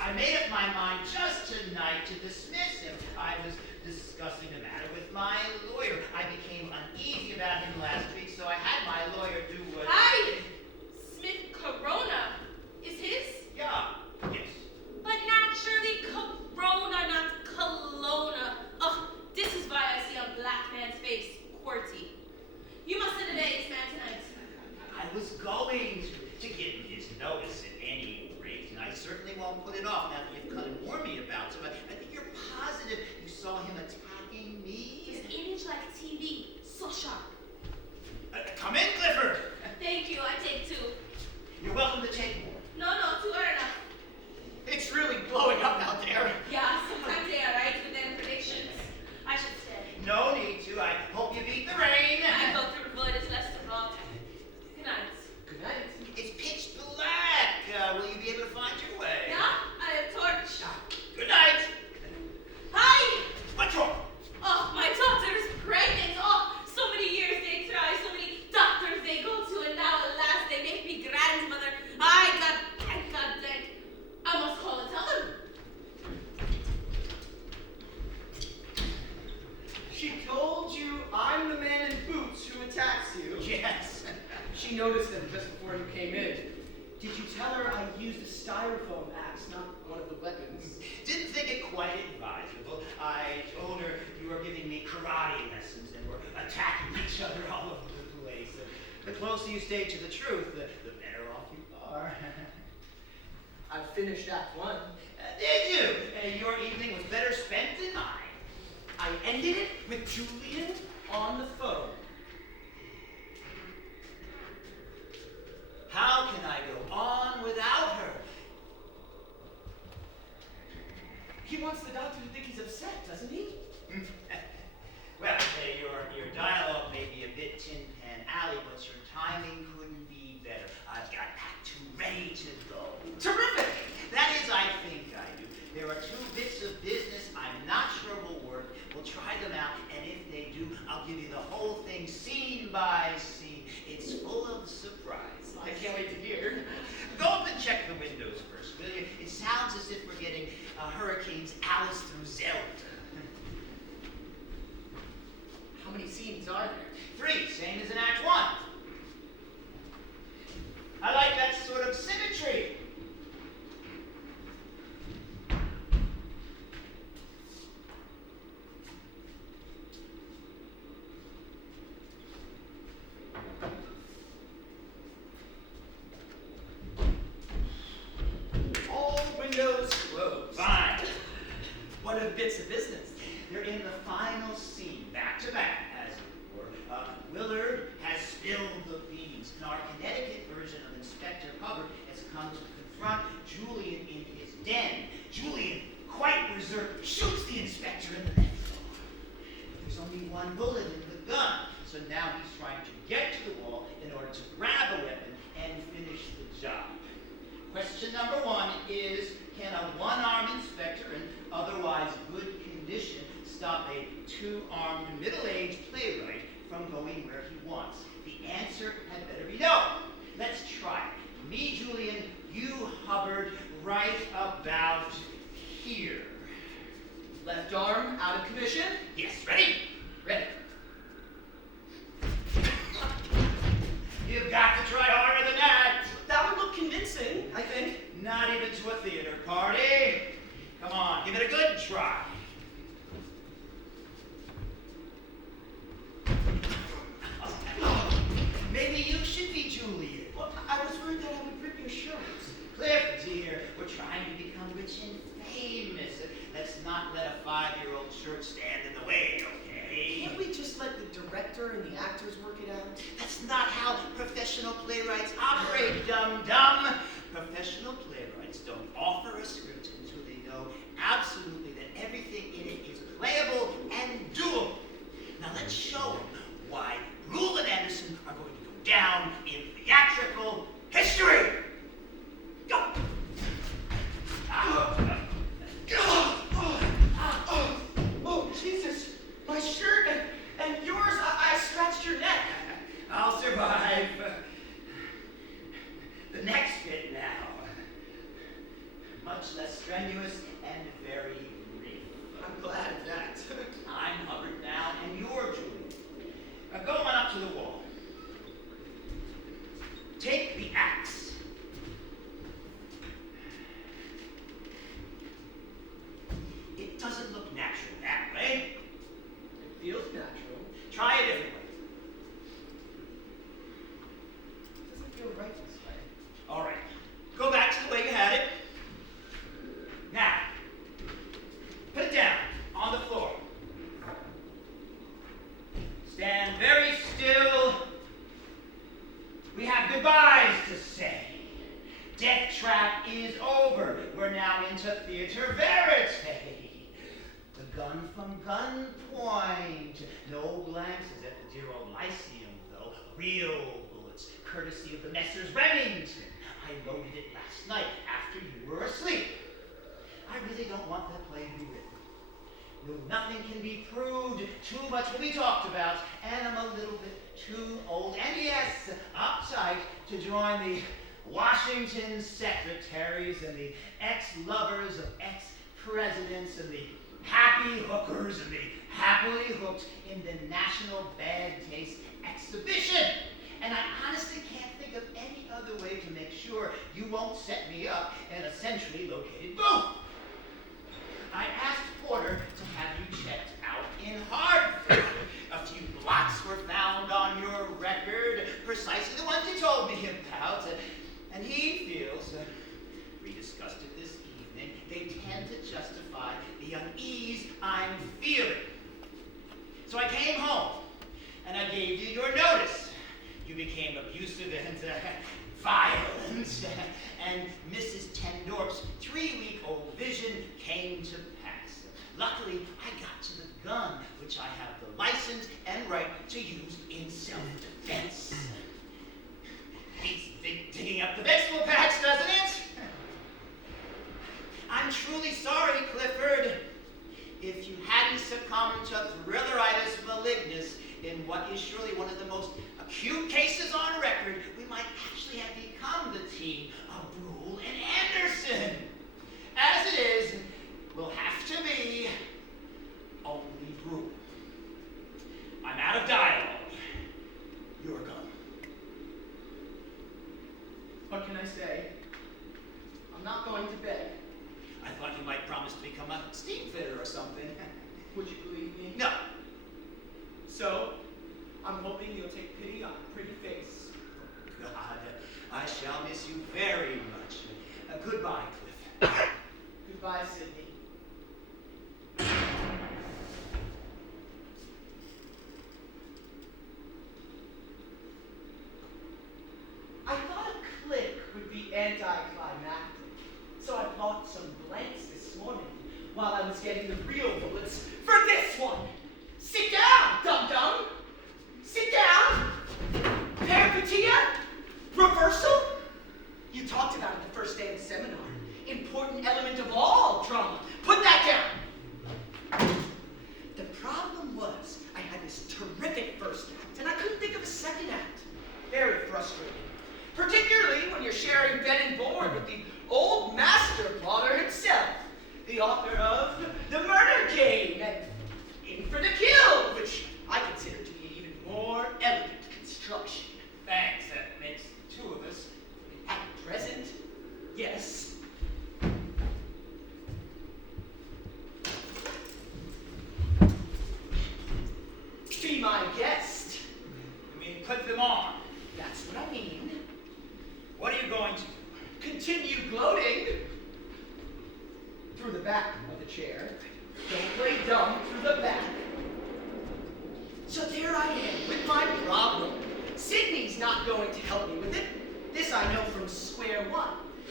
I made up my mind just tonight to dismiss him. I was discussing the matter with my lawyer. I became uneasy about him last week, so I had my lawyer do what... Hi! Smith Corona is his? Yeah, yes. But naturally Corona, not Kelowna. Ugh, this is why I see a black man's face, QWERTY. You must have obeyed this man tonight. I was going to give him his notice at any rate, and I certainly won't put it off now that you've come and warned me about it. But I think you're positive you saw him attacking me. His image like TV, so sharp. Come in, Clifford. Thank you, I take two. You're welcome to take more. No, two are enough. It's really blowing up out there. Yeah, sometimes they are right with their predictions. I should say. No need to. I hope you beat the rain. I hope your blood is less than wrong. Good night. Good night. It's pitch black. Will you be able to find your way? Yeah, I have torch. Good night. Hi! What's wrong? Oh, my daughter is pregnant. Oh, so many years they try, so many doctors they go to, and now at last they make me grandmother. I got dead. I must call and tell them. She told you I'm the man in boots who attacks you. Yes. She noticed them just before you came in. Did you tell her I used a styrofoam axe, not one of the weapons? Didn't think it quite advisable. I told her you were giving me karate lessons and were attacking each other all over the place. The closer you stay to the truth, the better off you are. I finished Act 1. Did you? Your evening was better spent than mine. I ended it with Julian on the phone. How can I go on without her? He wants the doctor to think he's upset, doesn't he? Well, your dialogue may be a bit Tin Pan Alley, but your timing couldn't be better. I've got Act 2 ready to go. Terrific! That is, I think I do. There are two bits of business I'm not sure will work. We'll try them out, and if they do, I'll give you the whole thing scene by scene. It's full of surprise. I can't wait to hear. Go up and check the windows first, will you? It sounds as if we're getting Hurricanes Alice through Zelda. How many scenes are there? 3, same as in Act 1. I like that sort of symmetry. All windows closed. Fine. What are the bits of business? They're in the final scene, back to back, as it were. Willard has spilled the beans, and our Connecticut version of Inspector Hubbard has come to confront Julian in his den. Julian, quite reserved, shoots the inspector in the neck. There's only one bullet in the gun, so now he's trying to get to the wall in order to grab a weapon and finish the job. Question number 1 is, can a one-armed inspector in otherwise good condition stop a two-armed middle-aged playwright from going where he wants? The answer had better be no. Let's try it. Me, Julian, you, Hubbard, right about here. Left arm out of commission. Yes, ready? Ready. You've got to try harder than that. That would look convincing, I think. Not even to a theater party. Come on, give it a good try. Maybe you should be Julian. Well, I was worried that I would rip your shirt. Cliff, dear, we're trying to become rich and famous. Let's not let a 5-year-old shirt stand in the way, okay? play. Can't we just let the director and the actors work it out? That's not how professional playwrights operate, dum-dum. Professional playwrights don't offer a script until they know absolutely that everything in it is playable and doable. Now let's show them why Rule and Anderson are going to go down in theatrical history. Go! Oh, Jesus. My shirt and yours, I scratched your neck. I'll survive. The next bit now. Much less strenuous and very brief. I'm glad of that. I'm Hubbard now, and you're Julie. Now go on up to the wall. Take the axe. It doesn't look natural that way. It feels natural. Try a different way. It doesn't feel right this way. All right. Go back to the way you had it. Now, put it down on the floor. Stand very still. We have goodbyes to say. Deathtrap is over. We're now into theater verite. The gun from gunpoint. No glances at the dear old Lyceum, though. Real bullets, courtesy of the Messrs. Remington. I loaded it last night after you were asleep. I really don't want that play to be written. No, nothing can be proved, too much will be talked about, and I'm a little bit too old, and yes, uptight, to join the Washington secretaries and the ex-lovers of ex-presidents and the happy hookers and the happily hooked in the National Bad Taste Exhibition. And I honestly can't think of any other way to make sure you won't set me up in a centrally located booth. I asked Porter to have you checked out in Hartford. A few blots were found on your record, precisely the ones you told me about. And he feels, we discussed it this evening, they tend to justify the unease I'm feeling. So I came home, and I gave you your notice. You became abusive and violent, and Mrs. Tendorp's 3-week-old vision came to pass. Luckily, I got to the gun, which I have the license and right to use in self-defense. Beats digging up the vegetable patch, doesn't it? I'm truly sorry, Clifford. If you hadn't succumbed to thrilleritis malignus in what is surely one of the most acute cases on record, we might actually have become the team of Brule and Anderson. As it is, we'll have to be only Brule. I'm out of dialogue. You're gone. What can I say? I'm not going to beg. I thought you might promise to become a steam fitter or something. Would you believe me? No. So, I'm hoping you'll take pity on a pretty face. God, I shall miss you very much. Goodbye, Cliff. Goodbye, Sydney. I thought a click would be anticlimactic, so I bought some blanks this morning while I was getting the real bullets for this one. Sit down, dum-dum. Sit down. Peripetia? Reversal? You talked about it the first day of the seminar. Important element of all drama. Put that down. The problem was I had this terrific first act, and I couldn't think of a second act. Very frustrating. Particularly when you're sharing bed and board with the old master plotter himself, the author of The Murder Game and In for the Kill, which I consider to be an even more elegant construction. Thanks, that makes 2 of us. At present, yes. Be my guest. You mean put them on? That's what I mean. What are you going to do? Continue gloating. Through the back of the chair. Don't play dumb through the back. help me with it. This I know from square one.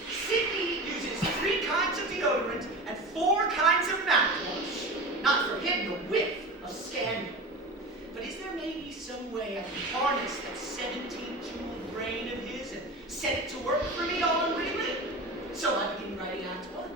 Sydney uses 3 kinds of deodorant and 4 kinds of mouthwash. Not for him to whiff of scandal. But is there maybe some way I can harness that 17-jewel brain of his and set it to work for me all unwittingly? So I begin writing Act 1.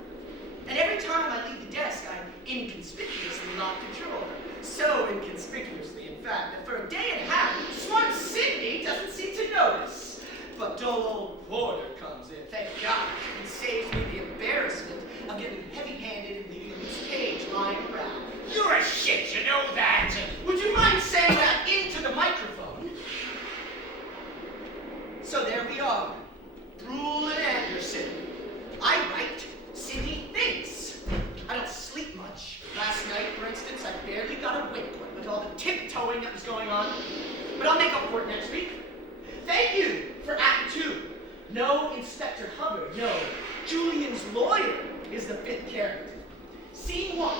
And every time I leave the desk, I inconspicuously lock the drawer. So inconspicuously, in fact, that for a day and a half, smart Sydney doesn't seem to notice. But dull old Porter comes in, thank God, and saves me the embarrassment of getting heavy-handed and leaving a loose page lying around. You're a shit, you know that. Would you mind saying that into the microphone? So there we are, Brule and Anderson. I write, Sydney thinks. I don't sleep much. Last night, for instance, I barely got a wink with all the tiptoeing that was going on. But I'll make up for it next week. Thank you for Act 2. No Inspector Hubbard, no. Julian's lawyer is the 5th character. Scene 1.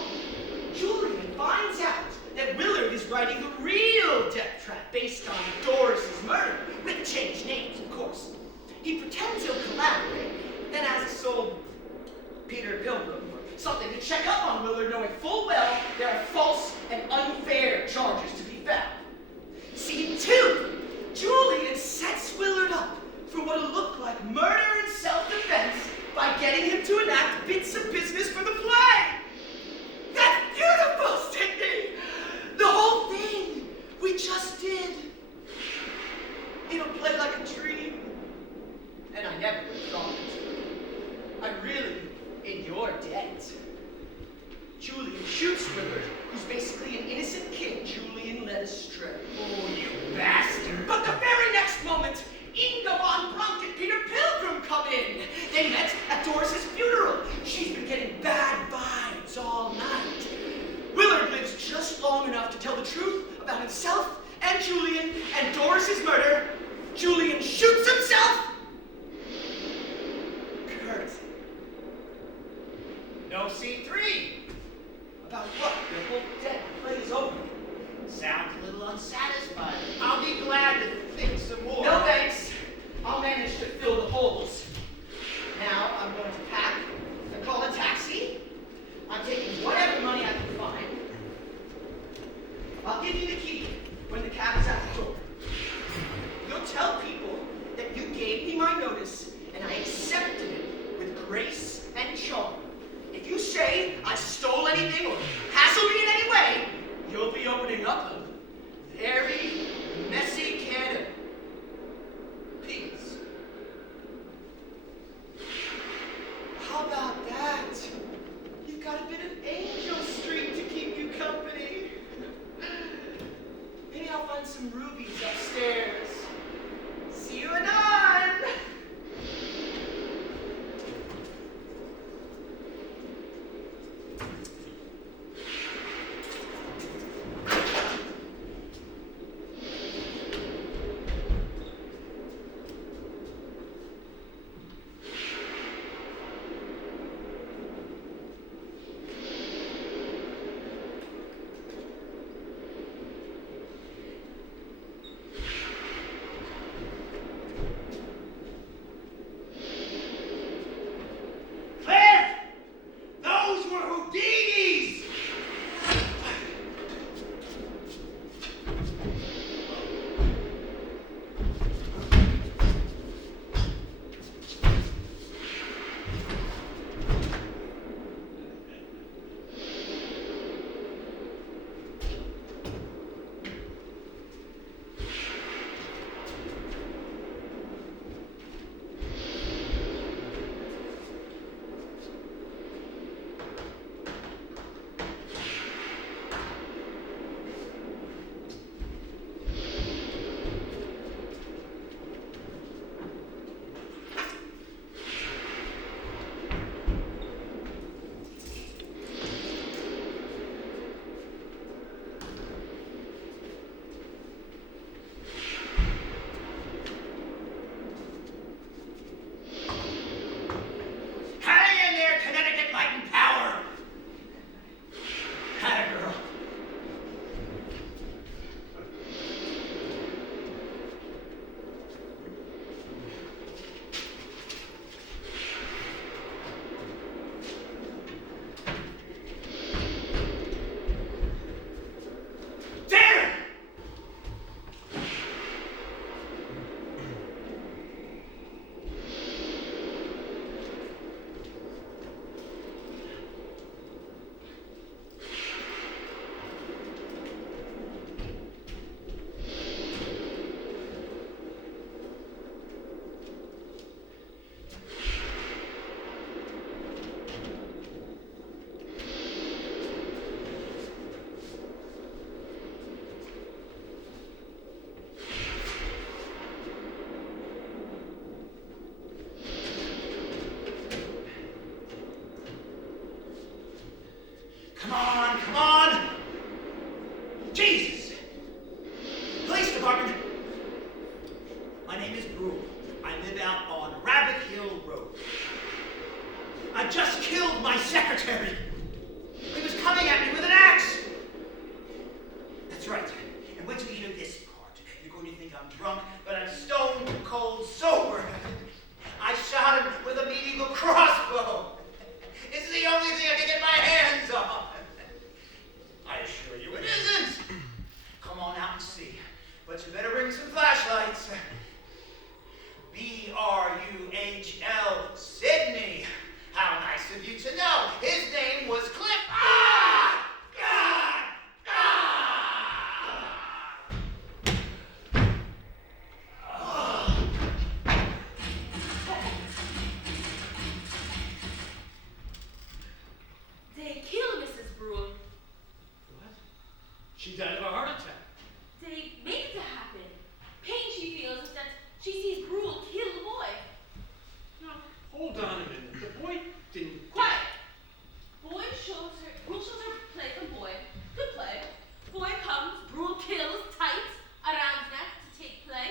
Julian finds out that Willard is writing the real Deathtrap based on Doris's murder, with changed names, of course. He pretends he'll collaborate, then asks old Peter Pilgrim for something to check up on Willard, knowing full well there are false and unfair charges to be found. Scene 2. Julian sets Willard up for what'll look like murder and self-defense by getting him to enact bits of business for the play. That's beautiful, Sydney! The whole thing we just did. It'll play like a dream. And I never would have thought it. I'm really in your debt. Julian shoots Willard, who's basically an innocent kid Julian led astray. Oh, you bastard. But the very next moment, Inga von Brunk and Peter Pilgrim come in. They met at Doris's funeral. She's been getting bad vibes all night. Willard lives just long enough to tell the truth about himself and Julian and Doris's murder. Julian shoots himself. Kurt. No Scene 3. About what? You're both dead. The play is over. Sounds a little unsatisfying. I'll be glad to think some more. No, thanks. I live out on Rabbit Hill Road. I just killed my secretary. He was coming at me with an axe. That's right. And wait till you hear this part. You're going to think I'm drunk, but I'm stone cold sober. I shot him with a medieval crossbow. It's the only thing I can get my hands on. I assure you it isn't. Come on out and see. But you better bring some flashlights. B-R-U-H-L, Sydney. How nice of you to know. His name was Cliff. Ah! God! Ah! They killed Mrs. Brule. What? She died of a heart attack. They made it to happen. Pain she feels is that she sees Brule kill the boy. No, hold on a minute. The boy didn't. Quiet! Brule shows her play from boy. Good play. Boy comes, Brule kills, tight, around neck to take play.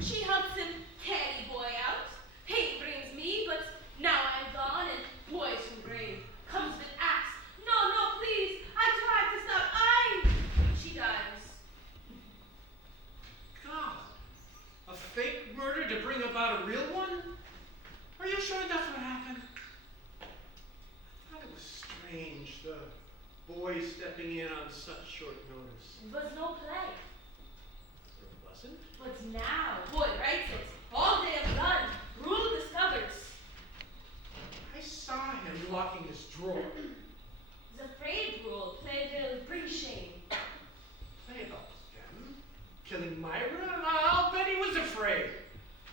She helps him carry boy out. Pain brings me, but now I'm gone and boy's from grave. Comes with axe. No, please. I tried to stop. She dies. God. A fake murder to bring about a real one? Are you sure that's what happened? I thought it was strange, the boy stepping in on such short notice. It was no play. There wasn't? But now, boy writes it. All day of blood. Brule discovers. I saw him locking his drawer. He's afraid Brule played little bring shame. Play about them? Killing Myra? I'll bet he was afraid.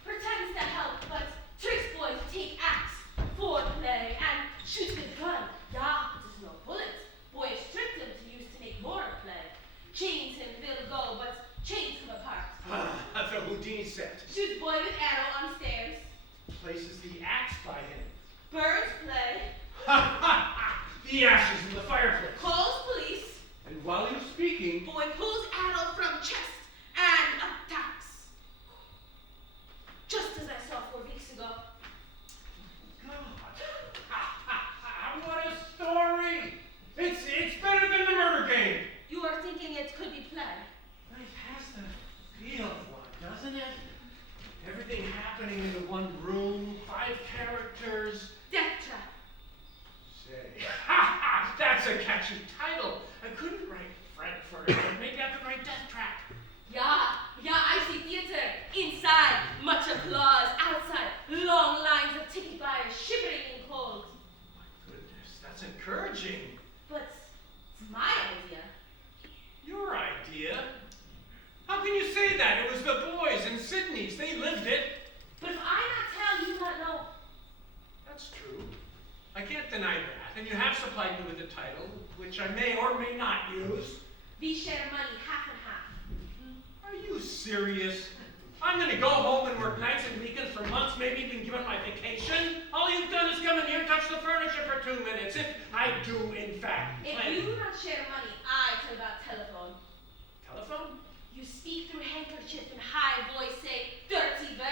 Pretends to help, but tricks boy to take axe for play and shoots with gun. Yeah, but there's no bullet. Boy stripped him to use to make more play. Chains him, will go, but chains come apart. The Houdini set. Shoots boy with arrow on stairs. Places the axe by him. Birds play. Ha ha ha! The ashes in the fireplace. Calls police. And while he was speaking, Boy pulls arrow from chest and attacks. Just as I saw 4 weeks ago. God, what a story! It's better than the murder game. You are thinking it could be play. It has the feel of one, doesn't it? Everything happening in the one room, 5 characters. Deathtrap. Say, that's a catchy title. I couldn't write Frankfurter, but maybe I could write Deathtrap. Yeah, I see theater. Inside, much applause. Outside, long lines of ticket buyers shivering in cold. My goodness, that's encouraging. But it's my idea. Your idea? How can you say that? It was the boys and Sydney's. They lived it. But if I not tell, you not know. That's true. I can't deny that. And you have supplied me with the title, which I may or may not use. We share money half and half. Are you serious? I'm gonna go home and work nights and weekends for months, maybe even give up my vacation. All you've done is come in here and touch the furniture for 2 minutes. If I do, in fact, If plan. you not share money, I tell about telephone. Telephone? You speak through handkerchief in high voice, say, dirty bird.